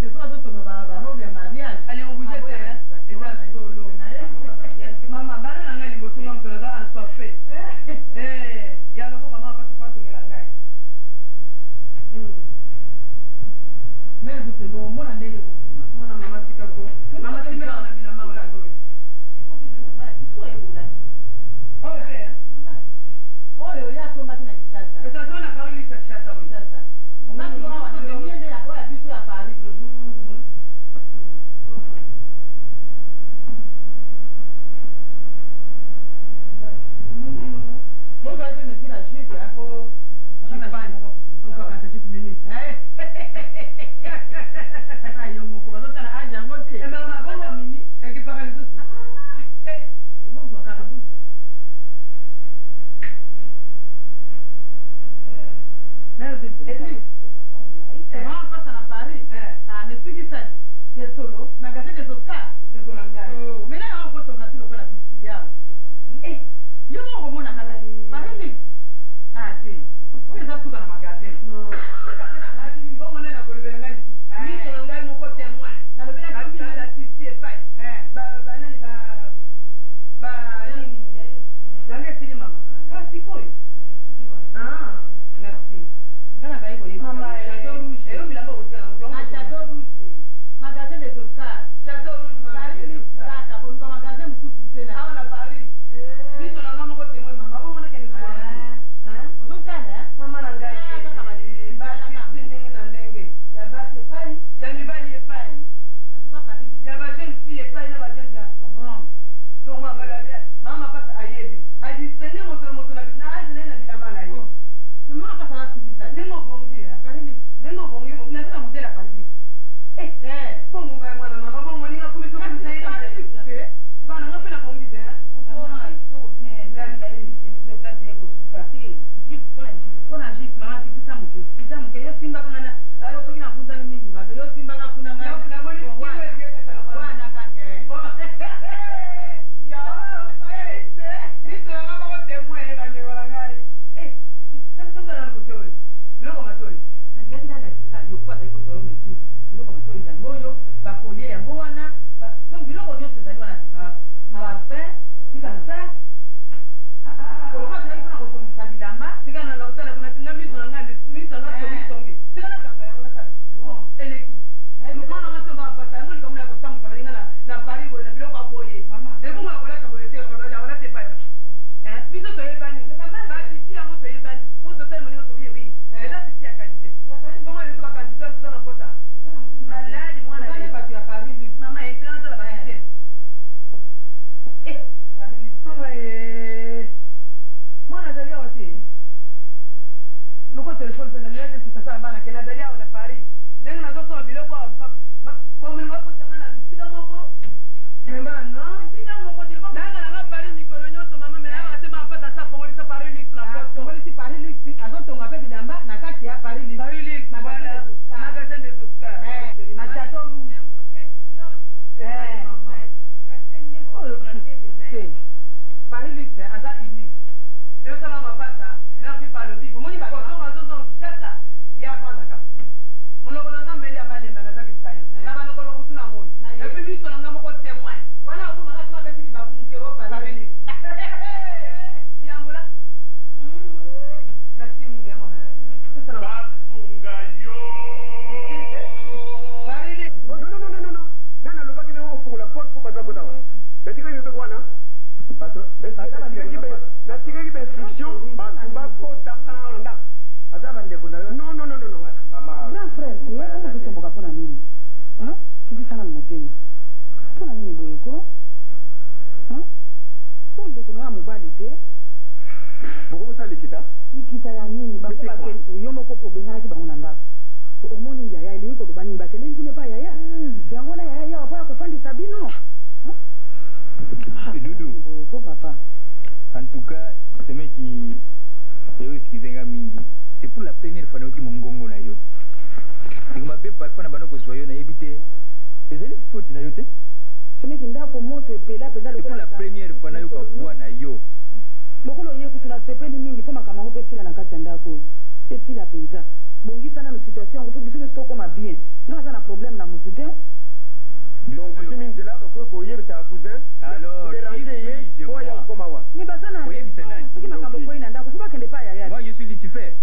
accessoire d'autres robe ya mariage. Allez au budget et ça solo. Maman, bana nanga liboso ngam tola da assoiffé. Ya lobo maman va te faire tourner la ngai. Mais vous te non mona ndenge ko. Mona mama tikako. Mama timela na bilamba la boyo. Oh yeah. Oyo ya tomba tina kisasa. Esa tona Paris sa chata oui. Sasa. Ngati wa wana miende ya kwa biso ya Paris. Moi je vais me dire la jupe là pour Champagne. Encore quand tu finis. Asa yo moko bazotala aja ngote. Maman, bon mini. Et qui parle de ça. Bon toi kana buntu. C'est vraiment face à la Paris. Ah, depuis qu'il s'agit, c'est solo, magasin des Oscars. Mais là, on va tomber sur le la biscuit. Eh, il y a mon roman à la Paris. Ah, c'est. Où est-ce que tu as le magasin? Non. Bon, on est à Colbert. Oui, c'est un gars, mon côté moins. Dans le bel accueil, La titi est faille. Ah, merci. Maman, château rouge. Château rouge. Magasin des Oscars. Château rouge, Paris, Kaka, pour le magasin, vous tous là. Ah, on a Paris. Oui, on a mon côté moins, maman. Bon, on a qu'elle est Hein? Vous êtes là? Maman, on a gagné. Basi, sinding, nandengue. Ya basi Paris. Ya mibali est faille. En tout cas, Paris. Ya ba jeune fille est faille, na ba jeune garçon. Donc, moi, maman passe à Yebi. A dit, c'est mon tour, na je n'ai pas la main. Mais moi, pas ça là, tout ça. Dengo bongi, hein? Paris. Dengo bongi, Vous n'avez pas monté la Paris. bon, mon gars, moi, maman, bon, on y a commis tout comme ça. Bah, on a fait la bongi, hein? Kuna jeep mama kipita mke yo simba kana na ayo toki na kunza mingi mabe yo simba ka kuna ngana Na moni wana kake yo ni to mama ko temwe ba nge wala ngai sasa na kutoa loko matoi na ngati dada kitali yo kwa taiko zo mezi loko matoi ya ngoyo ba kolie ya ngwana donc biloko nyote zaliwa na tiba parfait tika sac kwa sababu kuna kutumika bilamba sikana na kutana kuna tinga mizo na ngandi mizo na to misongi sikana kanga ya unasa eleki mwana mato ba pata ngoli kama yako tamu kama lingana na pari bo na biloko aboye ebo mwa kola kaboye te ko ya wala te pa mizo to yebani ba titi ya moto yebani moto tele moni to biwi eda titi ya qualité bon ile to qualité to na pota maladi mwana ile batu ya Paris mama yesikana to la ba titi mwana zalia wote loko telefone pesa nilete tutasala bana kena zalia na Paris ndenge nazosoma biloko bomengo ekosanga na bisika moko mema no bisika moko telefone nanga nanga Paris mikolo nyonso mama mena ate bampata sa fongolisa Paris Lux na poto fongolisi Paris Lux azotonga pe bilamba na kati ya Paris Lux magasin des Oscars na château rouge Paris Lux aza unique et ça mama pasa merci par le big omoni bato bazozo chata ya vandaka monoko nanga mbeli ya malemba nazaki bisayo na banokolo kutu na moni et puis miso nanga moko témoin wana okomaka tuna beti bibaku moke o Paris Lux yambola merci mingi ya mwana basunga yo Paris Lux non nana lobaki nango ofungola porte mpo bato bakota wa natikaki mibeko wana natikaki bainstruction bato bakota kana na ndako aza bandeko na yo non mama grand frère ozotomboka mpo na nini kitisana na motema mpo na nini boyeko po ndeko na yo ya mobali te bokomosala likita likita ya nini yo moko obenganaki bango na ndako omoni yaya elingi koloba nini bakendeki kuna epa yaya yango na yaya yawa mpo ya kofandisa bino Doudou boyeko papa en tout cas ce mec qui eoskizenga mingi c'est pour la première fois nayoki mongongo na yo mabe parfois na bando kozwa yo nayebi te ezali faute na yo te someki ndako moto epela mpenza c'est pour la première fois nayoka voix na yo lokolo ye kutu nasepeli mingi mpo makambo yango mpe esila na kati ya ndako oyo esila mpenza bongisa nano situation yango mpo biso nyonso tokoma bien nga aza na problème na motu motu te donc osimi nzela bakoki koyebisa cousin déranger ye po aya kokoma wa me baza na soki makambo koyi na ndako fo bakende pa yaya moi je suis Lucifer.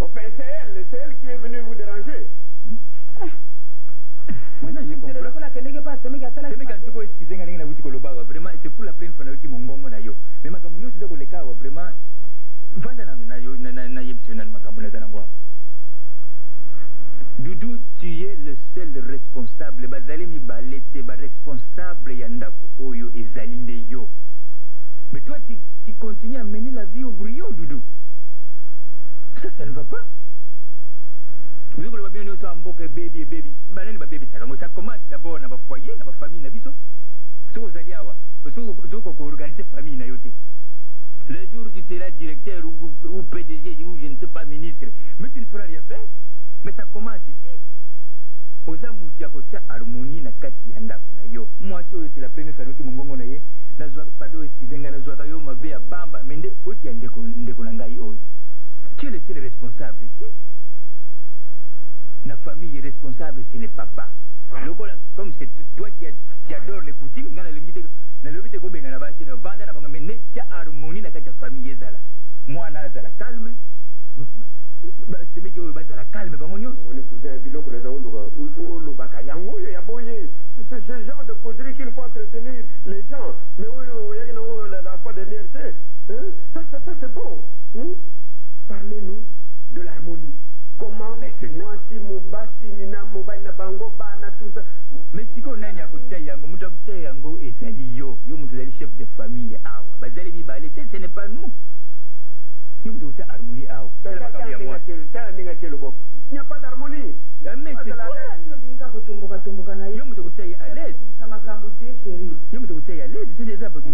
enfin c'est elle qui est venue vous déranger. Maintenant j'ai compris. lokola kendeke pa semeki asalaki Semeki atiko excuse nga ndenge na wuti koloba wa vraiment c'est pour la première fois na yoki mongongo na yo. Mais makambo nyonso eza koleka wa vraiment vanda nanu na yo na yebisona makambo na za nango. Doudou, tu es le seul responsable. Bazali mi balete, ba responsable ya ndako oyo ezali nde yo. Mais toi tu continues à mener la vie au brio, Doudou. Ça ne va pas. Vous avez bien dit ça, baby. Banane ba baby ça commence d'abord dans ba foyer, dans ba famille na biso. So vous allez avoir, vous ko organiser famille na yote. Le jour où tu seras directeur ou PDG ou je ne sais pas ministre, mais tu ne feras rien faire. Mais ça commence ici. Oza muti yako tia harmonie na kati ya ndako na yo. Mwasi oyo c'est la première fois ki mongongo na ye. Na zwa pado eskizenga na zwa kayo mabe ya pamba, mais faut y ndeko na ngai oyo. Tu es le seul responsable ici. La famille est responsable, c'est le papa. Comme c'est toi qui adore les coutumes, na lobite ko benga na basi na vanda na banga mais tia harmonie na kati ya famille ezala. Mwana azala calme. C'est mec qui base la calme bango nyos. On est cousin biloko na olo baka yango yo ya boye. C'est ce genre de causerie qu'il faut entretenir les gens. Mais oyo ya na la fois dernière c'est ça c'est bon. Parlez-nous de l'harmonie. Comment moi si mobasi mina mobile na bango bana tout ça. Mais siko nani akotia yango mutu akotia yango ezali yo mutu ezali chef de famille awa. Bazali mi balete ce n'est pas nous. Il y a harmonie. Il n'y a pas d'harmonie. Mais c'est toi. À l'aise, c'est des arbres qui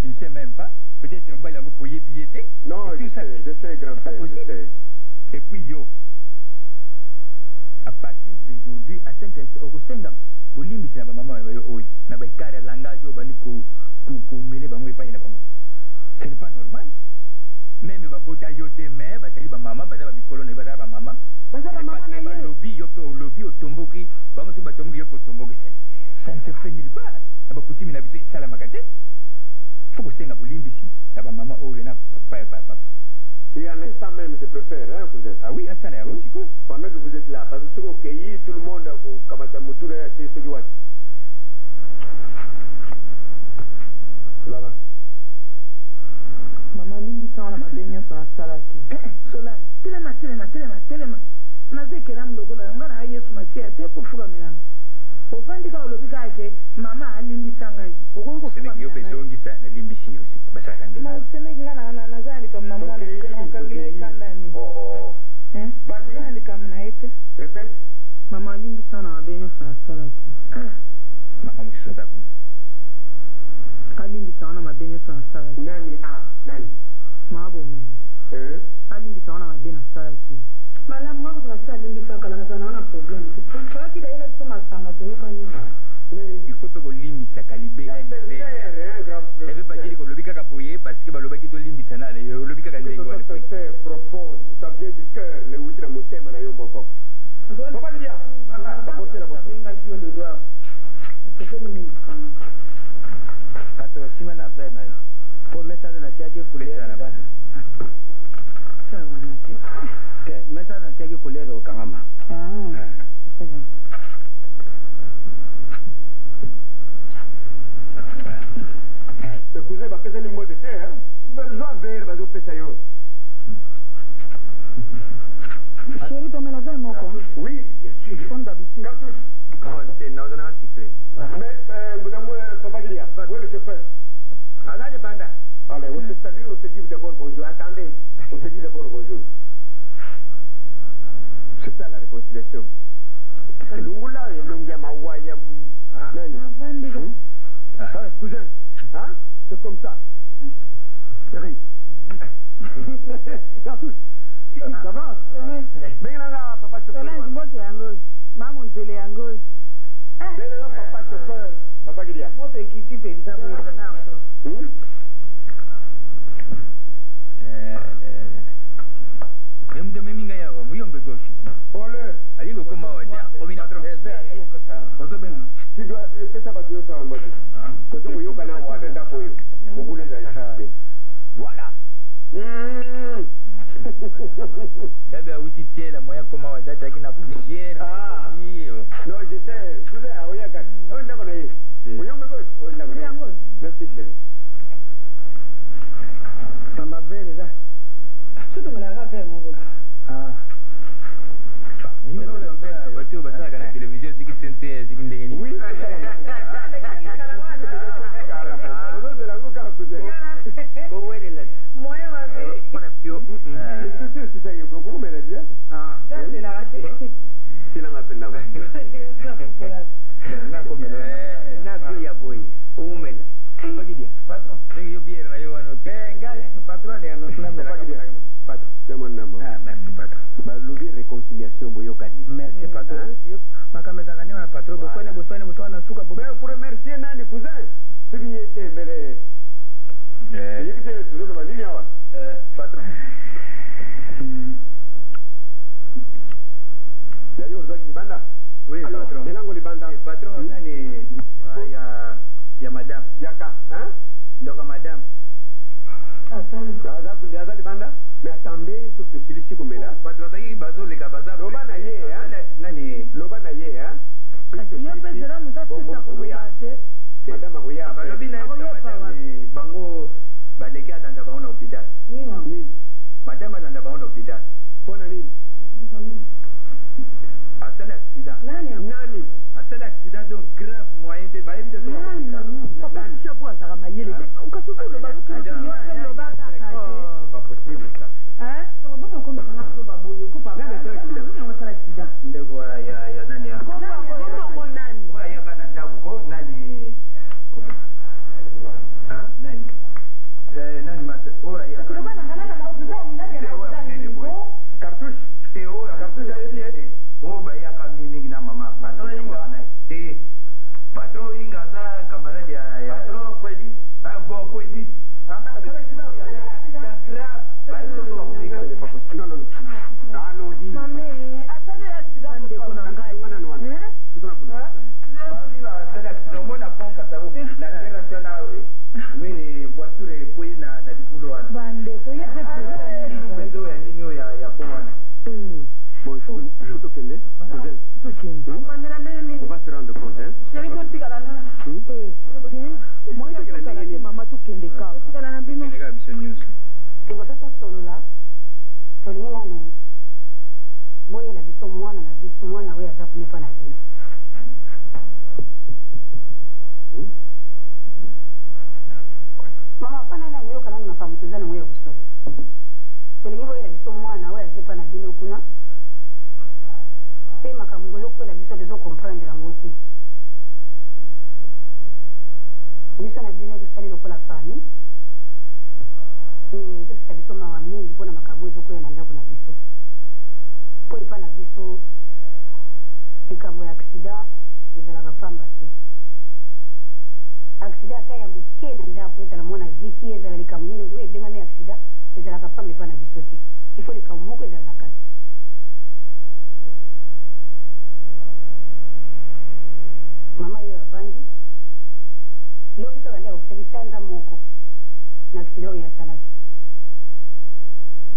tu ne sais même pas. Peut-être que non, je sais, grand frère, je sais. Et puis yo. À partir d'aujourd'hui, à Saint-Esther, au Senga, Bolimbi, c'est la maman, na ba kare langage au bandi ko mene bango epai na bango. Ce n'est pas normal. Même ba bota yote mais ba tali ba maman, ba za ba mikolo na ba za ba maman. Ba za ba maman na lobby yo pe au lobby au tomboki, bango so ba tomboki yo pe tomboki sen. Ça ne se fait nulle part. Na ba kutimi na biso sala makate. Faut que Senga Bolimbi si na ba maman o na papa. Et en instant même, je préfère, hein, cousin. Ah oui, à ça, là, aussi, quoi. Pendant que vous êtes là, parce que sur le pays, tout le monde a Kamatamutu, c'est ce qui va. Là-bas. Maman, l'imbition, on a ma baignée sur la salaki. Solange, telema. Naze keram logo la, on a yesu ma tia, te pour fouga mélan. Au vendika au lobby ke maman a l'imbition ngai. C'est mec yo bezongi ça na limbisi aussi. Basa kande. Ma c'est mec ngana na zali comme na mwana na kangile kandani. Oh. Zali comme na ete. Répète. Maman l'imbition na benyo sa salaki. Maman mushisa taku. Alimbisa na mabenyo sa salaki. Nani? Mabo men. Alimbisa na mabena salaki. Malamu ngako tunasika limbisa kala na sana na problem. Kwa kile ile soma sanga tuyoka nini? Il faut que limbisa kalibela libela. Ça veut pas dire que lobi kaka boye parce que baloba ki to limbisa na le lobi kaka ndengo wale. C'est profond, ça vient du cœur, le outil na motema na yo moko. Papa Lydia, apportez la boisson. Benga jio le doigt. C'est fait mimi. Pato simana vema yo. Pour mettre na tiaki couleur na bana. Ça va na te. Que mettre na tiaki couleur au kangama. Le cousin va faire une mode de terre, besoin vert, va faire yo. Chérie, tu mets la veille, mon con. Oui, bien sûr. Comme d'habitude. Cartouche. C'est dans un secret. Mais, Papa Lydia, où est le chauffeur? Allez, banda. Allez, on se salue, on se dit d'abord bonjour. Attendez, on se dit d'abord bonjour. C'est ça la réconciliation. Lungula et Lungiama Waya. Cousin, hein? C'est comme ça. Chérie. Cartouche. Ça va? Benga papa chauffeur. Solange mbote yango. Maman nzele yango. Benga papa chauffeur. Papa Lydia. Moto ekiti penza boye na. Mtu meminga yawa muyombe goshi. Ole. Alingo koma wa ja kombinator. Tu dois faire ça parce que ça va me dire. Parce que yo kana wa danda ko yo. Mugule za shite. Voilà. Kabe awiti tiela moya koma wa zata kina poussière. Non, j'étais vous avez oya ka. On ndako na yeye. Muyombe goshi. On ndako na yeye. Merci chérie. Mama vele da. Surtout que la faire mon gosse. Ah. Ni ndio watu basaka na television sikitente sikindengeni. Oui. Réconciliation boyokani. Merci patron. Makamezakani wana patron boswane suka bobo. Mais pour remercier nani cousin. Celui qui était mbele. Yekite tuzo ba nini hawa? Patron. Yayo zaki libanda? Oui, patron. Melango libanda. Patron nani ya madame. Yaka, hein? Ndoka madame. Attends. Libanda? Mais attendez, surtout si ici comme là. Patron ça y bazo le kabaza. Loba na ye, hein? Nani? Loba na ye, hein? Yo pezera muta sisa ko bate. Madame Agoya. Balobi na madame bango baleki adanda bango na hôpital. Nini? Madame adanda bango na hôpital. Pona nini? Asala accident. Nani? Asala accident donc grave moyen de bayebi te so hôpital. Papa chapeau azara mayele. Ukasuka lo ba to yo lo ba ka ka. Pas possible ça. Hein? Ça va pas comme ça na ba boye ko papa. Ndeko ya nani ya. Ko nani? Wa ya kana ndabu ko nani. Hein? Nani? Nani mate. Wa ya. Ko ba na kana na hospital nani na Cartouche. Teo ya. Cartouche ya yeye. Oh ba ya kami mingi na mama. Patron inga. Te. Patron inga za camarade ya. Patron kweli. Ah bon kweli. Ah Non, non. Ah non, dis. Mami, asale accident ndeko na ngai. Bandeko ye pe Bon, je faut te kende. On va se rendre compte, hein? Moi je peux kala mama tu kende kaka. liboso tosolola tolingi nanu boyela biso mwana na biso mwana oyo aza kunepa na bino mama afana nango yoka nani makambo toza nango ya kosolola tolingi boyela biso mwana oyo azepa na bino kuna mpe makambo ekozokwela biso tozokomprendre yango te biso na bino tosali lokola famille mais ezopesa biso mawa mingi mpona makambo ezokwela na ndako na biso mpo epa na biso likambo ya aksida ezalaka pamba te aksida ata ya moke na ndako ezala mwana ziki ezala likambo nini oyo ebengami aksida ezalaka pamba epa na biso te ifo likambo moko ezala na kati mama oyo avandi lobi kaka nde akokisaki sanza moko na aksida oyo asalaki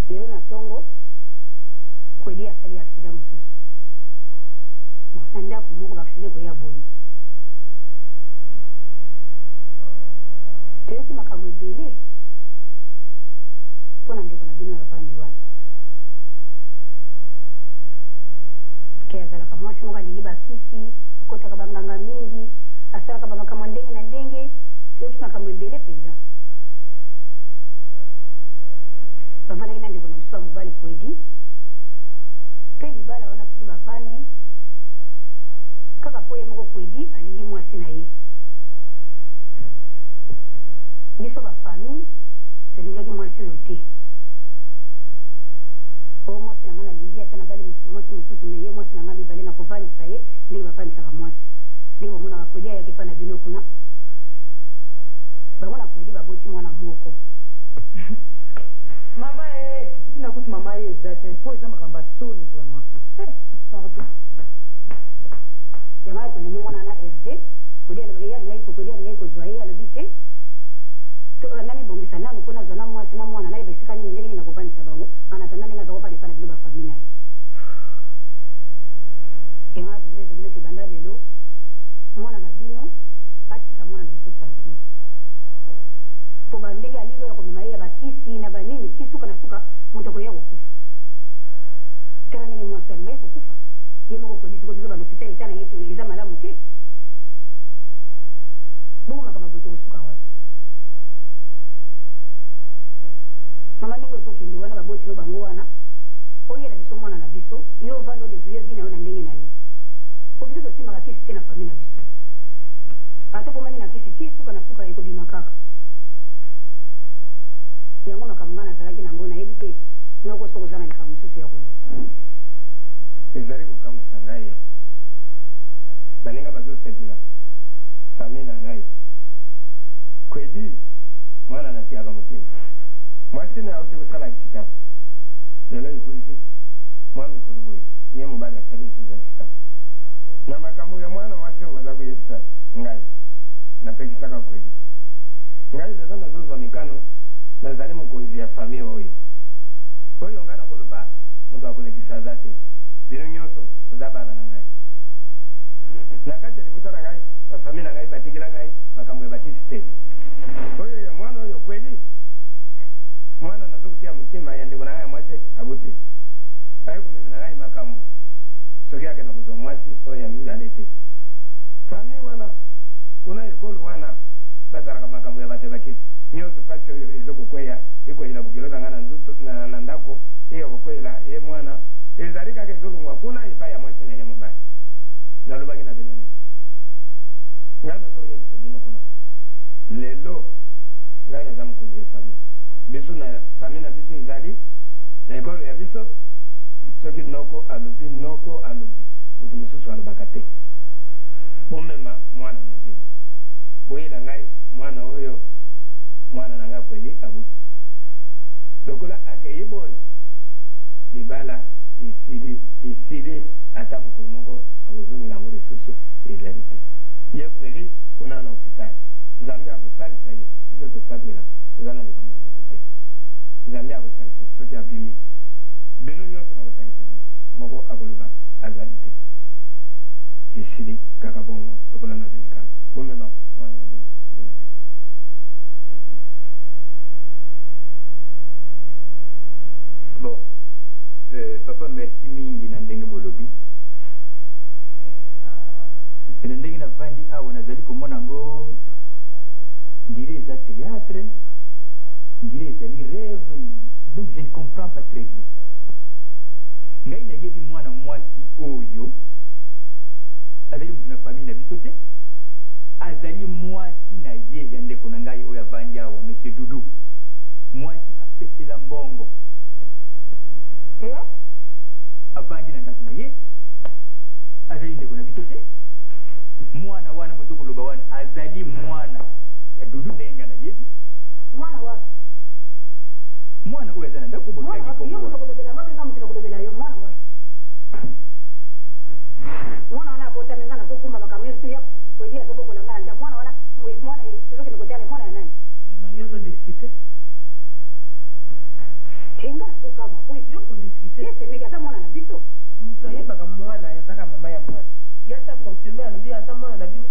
lelo na ntongo kwedi asali aksida mosusu na ndako moko baaksida koya boni toyoki makambo ebele mpo na ndeko na bino yavandi wana ke azalaka mwasi moko alingi bakisi akotaka banganga mingi asalaka bamakambo ya ndenge na ndenge toyoki makambo ebele mpenza bavandaki na ndeko na biso ya mobali kwedi mpe libala wana soki bavandi kaka po ye moko kwedi alingi mwasi na ye biso bafamille tolingaki mwasi oyo te o mwasi na nga nalingi ata na bale mwasi mosusu me ye mwasi na nga mibale na kovandisa ye ndenge bavandisaka mwasi ndenge bamonaka kwedi ayaki epa na bino kuna bango na kwedi baboti mwana moko Mama, tu n'as pas maman, pour les makambo soni vraiment. Pardon. Jamaa tunenye mwana na Hervé, kudia le yali ngai kudia ngai kozwaye alobite. To nami bongisa nanu pona zona mwasi na mwana naye besika nini ndenge na kupanisa bango, ana tanani nga zakopa depana bilo ba famille naye. Jamaa tuzezo bilo ke banda lelo. Mwana na bino, atika mwana na biso tranquille. Po bandenge alizo ya komema ya bakisi na banini chisuka na suka mutako ya kukufa. Tera ninyi mwasi ngai kukufa. Yemo ko kodisi ko tizoba n'hôpital tana yetu iza malamu te. Bongo makama ko kusuka wapi? Mama ningo ko kindi wana baboti no bango wana. Oye na biso mwana na biso, yo vando de vieux vina ona ndenge na yo. Po biso to simba kisi tena famille na biso. Ato bomani na kisi ti suka na suka eko bima kaka. Yango makamngana zalaki na ngona ebite. Noko soko sana likamususu ya kono. Ezali kokamwisa ngai baninga bazosetela famille na ngai kwedi mwana natiaka motima mwasi na auti kosala kitabo lelo ekwisi mwa mikolo boye ye mobali asali nsusu za kitabo na makambo ya mwana mwasi oyo baza koyebisa ngai napekisaka kwedi ngai lelo nazozwa mikano nazali mokonzi ya famille oyo ngai nakoloba moto akolekisa aza te bino nyonso oza bana na ngai na kati ya libota na ngai bafamile na ngai batikila ngai makambo ebakisi te oyo ya mwana oyo kweli mwana nazokutia motima ya ndeko na ngai ya mwasi abuti ayi komemela ngai makambo soki akenda kozwa mwasi oyo ya mibale te famille wana kuna ekolo wana bazalaka makambo ya bato ebakisi nyonso pasi oyo ezokokweya ekweyela bokilo na ngai na ndako eyo kokweyela ye mwana ezali kaka ezolongwa kuna epai ya mwasi na ye mobali nalobaki na bino nini ngai nazokoyebisa bino kuna lelo ngai naza mokonzi ya famille biso na famille na biso ezali na ekolo ya biso soki noko alobi moto mosusu alobaka te bomema mwana na bino boyela ngai mwana oyo mwana na ngai kweli abuti lokola akei boye libala isili ata mokolo moko akozongela yango lisusu ezali te ye kweli kuna na hopitali nzambe akosalisa ye biso tosabela toza na likambo ya moto te nzambe akosalisa soki abimi bino nyonso nakosangisa bino moko akoloba azali te esili kaka bongo lokola na zemikano bomema mwana na bino okenda naye bon papa merci mingi na ndenge bolobi na ndenge navandi awa nazali komona ngo ndire eza théâtre ndire ezali rêve donc je ne comprends pas très bien ngai nayebi mwana mwasi oyo azali motu na famille na biso te azali mwasi na ye ya ndeko na ngai oyo avandi awa monsieur Dudu mwasi apesela mbongo avandi na ndako na ye azali ndeko na biso te mwana wana bozokoloba wana azali mwana ya Dudu ndenge nga nayebi mwana wapi mwana oyo aza na ndako botangi bongo mwana wana abotami nga nazokumba makambo yesu ya kwedi azobokola nga na nda mwana wana mwana tozokende kotala mwana ya nani mama yo zodiskite tenga nazokamwa oyo yo kodiskite esemeki aza mwana na biso moto ayebaka mwana azaka mama ya mwana yata confirme alobi aza mwana na bino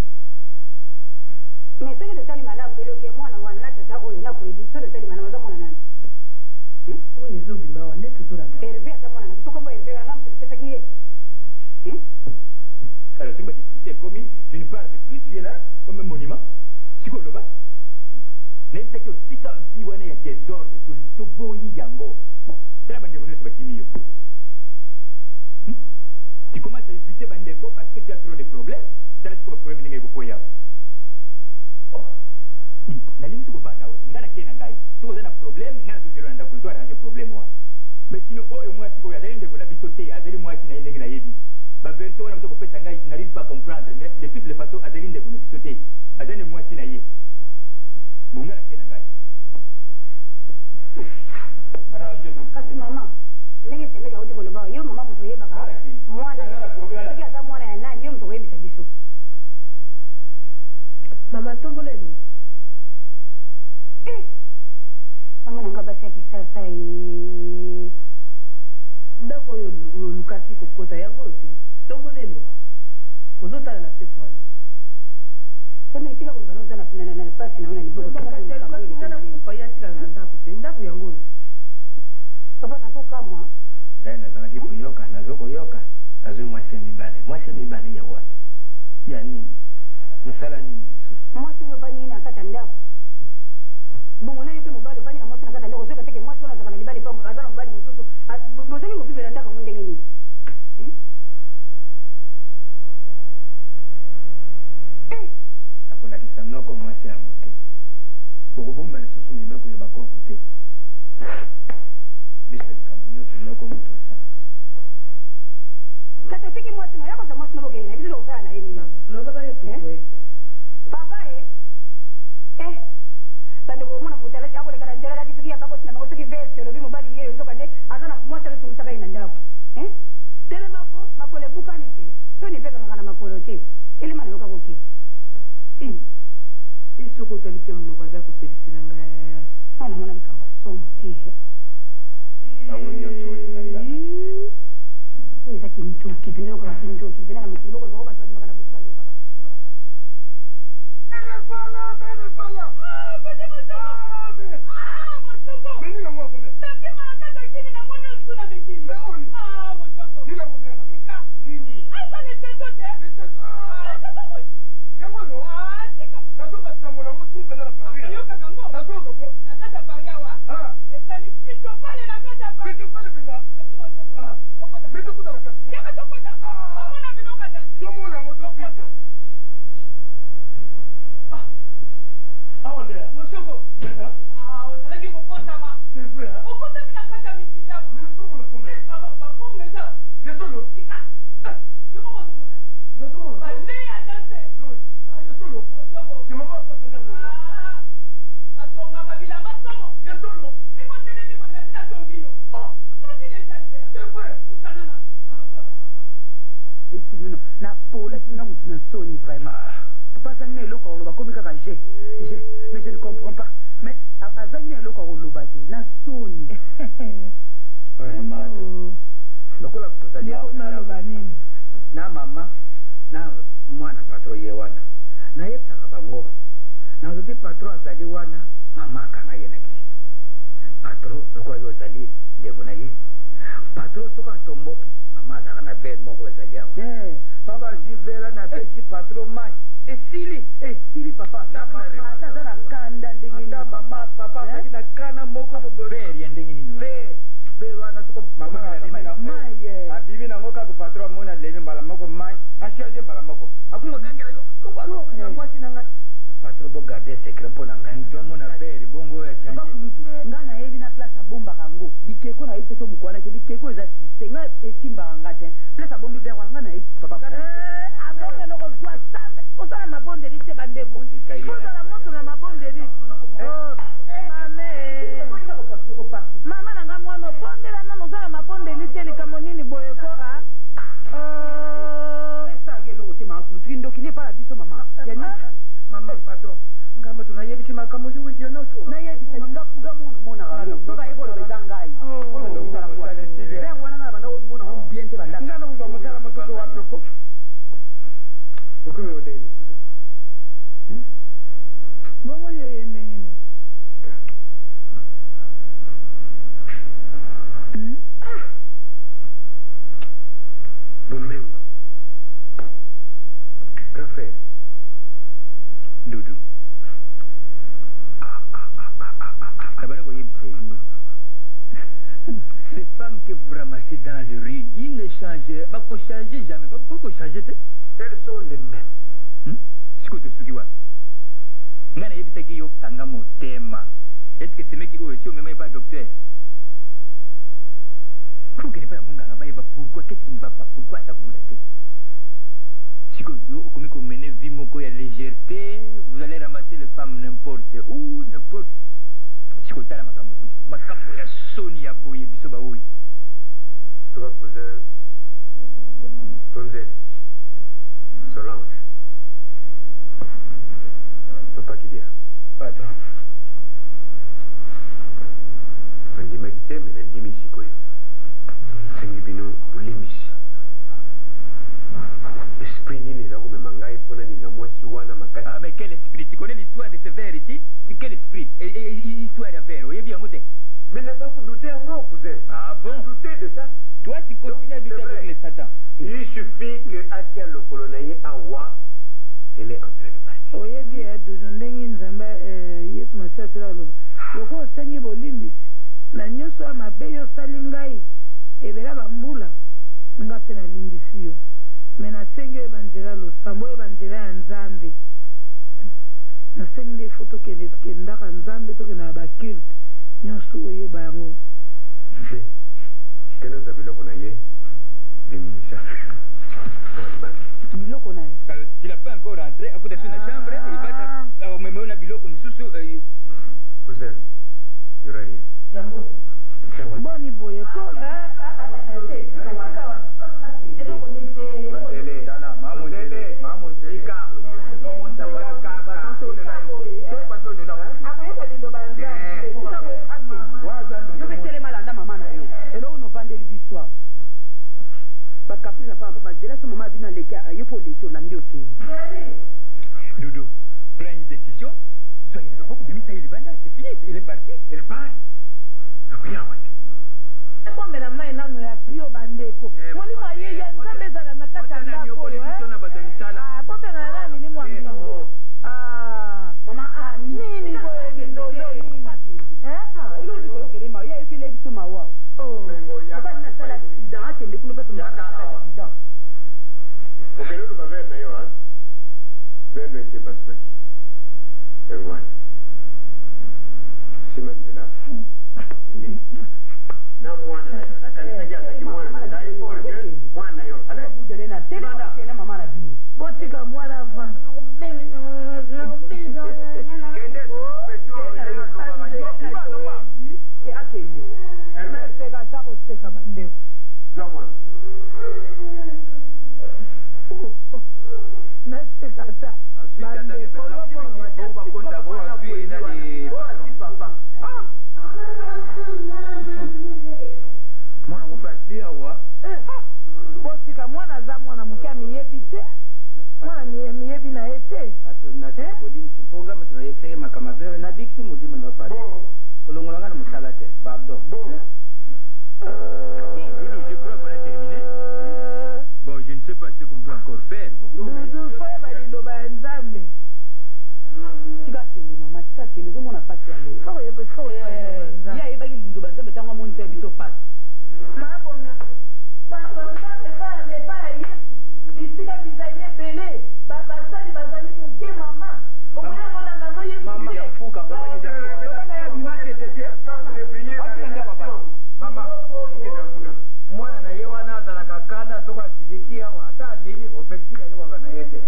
mais soki totali malamu elongi ya mwana wana na tata oyo na kwedi so totali malamu aza mwana nani oyo ezobima wa nde tozolanda Hervé aza mwana na biso kombo Hervé anga moto napesaki ye alors soki badifficulté ekomi d'une part de plus tu es là comme un monument sikoloba nayebisaki otika vi wana ya désordre toboyi yango tala bandeko nyonso bakimi yo tu commences à éviter bandeko parce que tu as trop de problèmes tala siko baproblème ndenge ekokwea nalingi siko vanda awa nga nakei na ngai siko oza na problème nga nazozelo na ndako to arrange problème wana mais sino oyo mwasi oyo azali ndeko na biso te azali mwasi na ye ndenge nayebi baversion wana bazokopesa ngai tu n'arrive pas à comprendre mais de toutes les façons azali ndeko na biso te azali mwasi na ye bonga nakei na ngai kisasa ndako oyo olukaki kokota yango te ntongo lelo ozotala na se fwani sema itika koloba noza na pasi naona libokongana kufa ye atikala na ndako te ndako yango oyo papa nazokamwa ngai nazalaki koyoka nazokoyoka azwi mwasi ya mibale ya wapi ya nini mosala nini lisusu mwasi oyo ovandi na kati ya ndako bongo nayo mpe mobali ovandi na mwasi na kati ya ndako ozoyoka teke mwasi wana azaka na libali pa aza na mobali mosusu bozaki kofibela ndako yango ndenge nini nakolakisa noko mwasi yango te bokobomba lisusu mibeko ya bakoko te biso likambo nyonso noko moto asalaka kasi otiki mwasi no yakoza mwasi no bokeye na biso tokosala na ye nini loba baye tukwe papa bandeko omona mutala akolekana njala lati soki ya bakoti na bango soki veste olobi mobali yeyo nzoka nde aza na mwasi azotungisaka ye na ndako telemako makolo ebukani te soni epekakaka na makolo te elema nayoka koke isoko otali mpe monoko aza kopelisela ngai wana mona likambo ya somo te bango nyonso oyo ezali oyo eza kintoki pende lokaka kintoki pende na mokili bokoloba ko bato balimaka na butu balokaka na pola kinga mutu na soni vraiment papa azangi na eloko akoloba komi kaka je mais je ne comprends pas mais azangi na eloko akoloba te na soni lokola tozali naloba nini na mama na mwana patro ye wana nayebisaka bango nazobi patro azali wana mama akanga ye na kisi patro lokola yo ozali ndeko na ye patro soki atomboki mama azalaka na vere moko ezali awa soki azwi vera na pesi patro mai esili papa ata aza na kanda ndenge ata mama papa azali na kana moko vere ya ndenge nini vere wana soko mama abibi nango kaka patro amoni alebi mbala moko mai achange mbala moko akungogangela yo lokwaloya mwasi na ngai patro bogarde secret mpo na ngai moto amona vere bongo oyo achange kulutu ngai nayebi na place abombaka yango bikeko nayebisaki omukwanaki bikeko eza siste ngai esimbaka nga te place abombi vere wana ngai nayebi papa abokende kozwa sambe ozala mabondeli te bandeko ozala moto na mabondeli mama na nga mwana obondela nano oza na mabondeli te likambo nini boyeko esage eloko te makulutu kindoki nepa na biso mama mama patron ngambo tunayebisi makambo liwinjia nato nayebisa ngamonaka soka yeba oloba eza ngai ver wana nga na banda omona ngo bien te bandaka ngana kuzwa mosala mosusu wapi oko okumi ondenge nikuza bongo yoye ndenge nini Domingo grand frère Doudou nabana koyebisa yini ces femmes que vous ramassez dans le rue ils ne changent bakochange jamais bakochange te elles sont les mêmes sikoyo tosuki wapi ngai nayebisaki yo kanga motema est ce que semeki oyo si omema ye pas docteur faut que ne pas ya monganga bayeba pourquoi qu'est ce qui ne va pas pourquoi aza kobuta te sikoyo yo okomi komene vie moko ya légèreté vous allez ramasser les femmes n'importe où n'importe sikoyo tala makambo ya soni ya boye biso baoyo toi cousin Tonzel Solange papa qui dit patron sikoyo sengi bino bulimbisi esprit nini eza komema ngai mpona ninga mwasi wana makasi. Ah mais quel esprit? Tu connais l'histoire de ce verre ici? Quel esprit? Histoire ya verre oyebi yango te? Mais naza kudute yango cousin. Ah bon? Douter de ça? Toi tu continues à douter avec les satans. Il suffit que atia lokolo na ye awa elle est en train de partir. oyebi edozo ndenge nzambe yesu masiya asala aloba loko osengi bolimbisi na nyonso ya mabe yo osali ngai ebela bambula nga mpe nalimbisi yo me nasengi oyeba nzela losambo oyeba nzela ya nzambe nasengi nde ifo tokendaka nzambe tokenda na baculte nyonso oyeba yango te kende oza biloko na ye bimisa biloko na ye. Alors tu l'as pas encore rentré akuta sur la chambre, il va me na biloko mususu cousin il y aura rien. boni boye ko Doudou, prends une décision. Soit il ne veut pas que ça il banda, c'est fini, il est parti. Il part. ekomela mai nano ya pio bandeko molimo aye ya nzambe ezala na kati ya ndako bombengana na milimo ya mbingo nini boye ndondo nini ilozi koyokelema ye ayokele biso mawao akende kuna mpasi okende oluka vere na yo vere na esi epasukaki yango wana nsima nzela na mwana na yo nakanisaki azaki mwana na ngai orke mwana na yo botika mwana va naseka ta koseka bandeko zwa mwana naseka ta bandeko botika mwana aza mwana moke ya miyebi te mwana miyebi na ye te bolimisi mpongama tunayepeke makama vere nabikisi molimo nopari kolongolanga na mosala te pardon. Bon, Doudou, je crois qu'on a terminé. Bon, je ne sais pas ce qu'on doit encore faire. Doudou, foyeba liloba ya nzambe tika kende mama tika kende ozomona pasi yango ye ayebaki liloba nzambe ntango amonisa biso pasi mabonga epa ya yesu bisika bizali ebele basali bazali moke mama okoyakolangano yesu mwana na ye wana azalaka kanda soko asiliki awa ata alili opekisika ye waka na ye te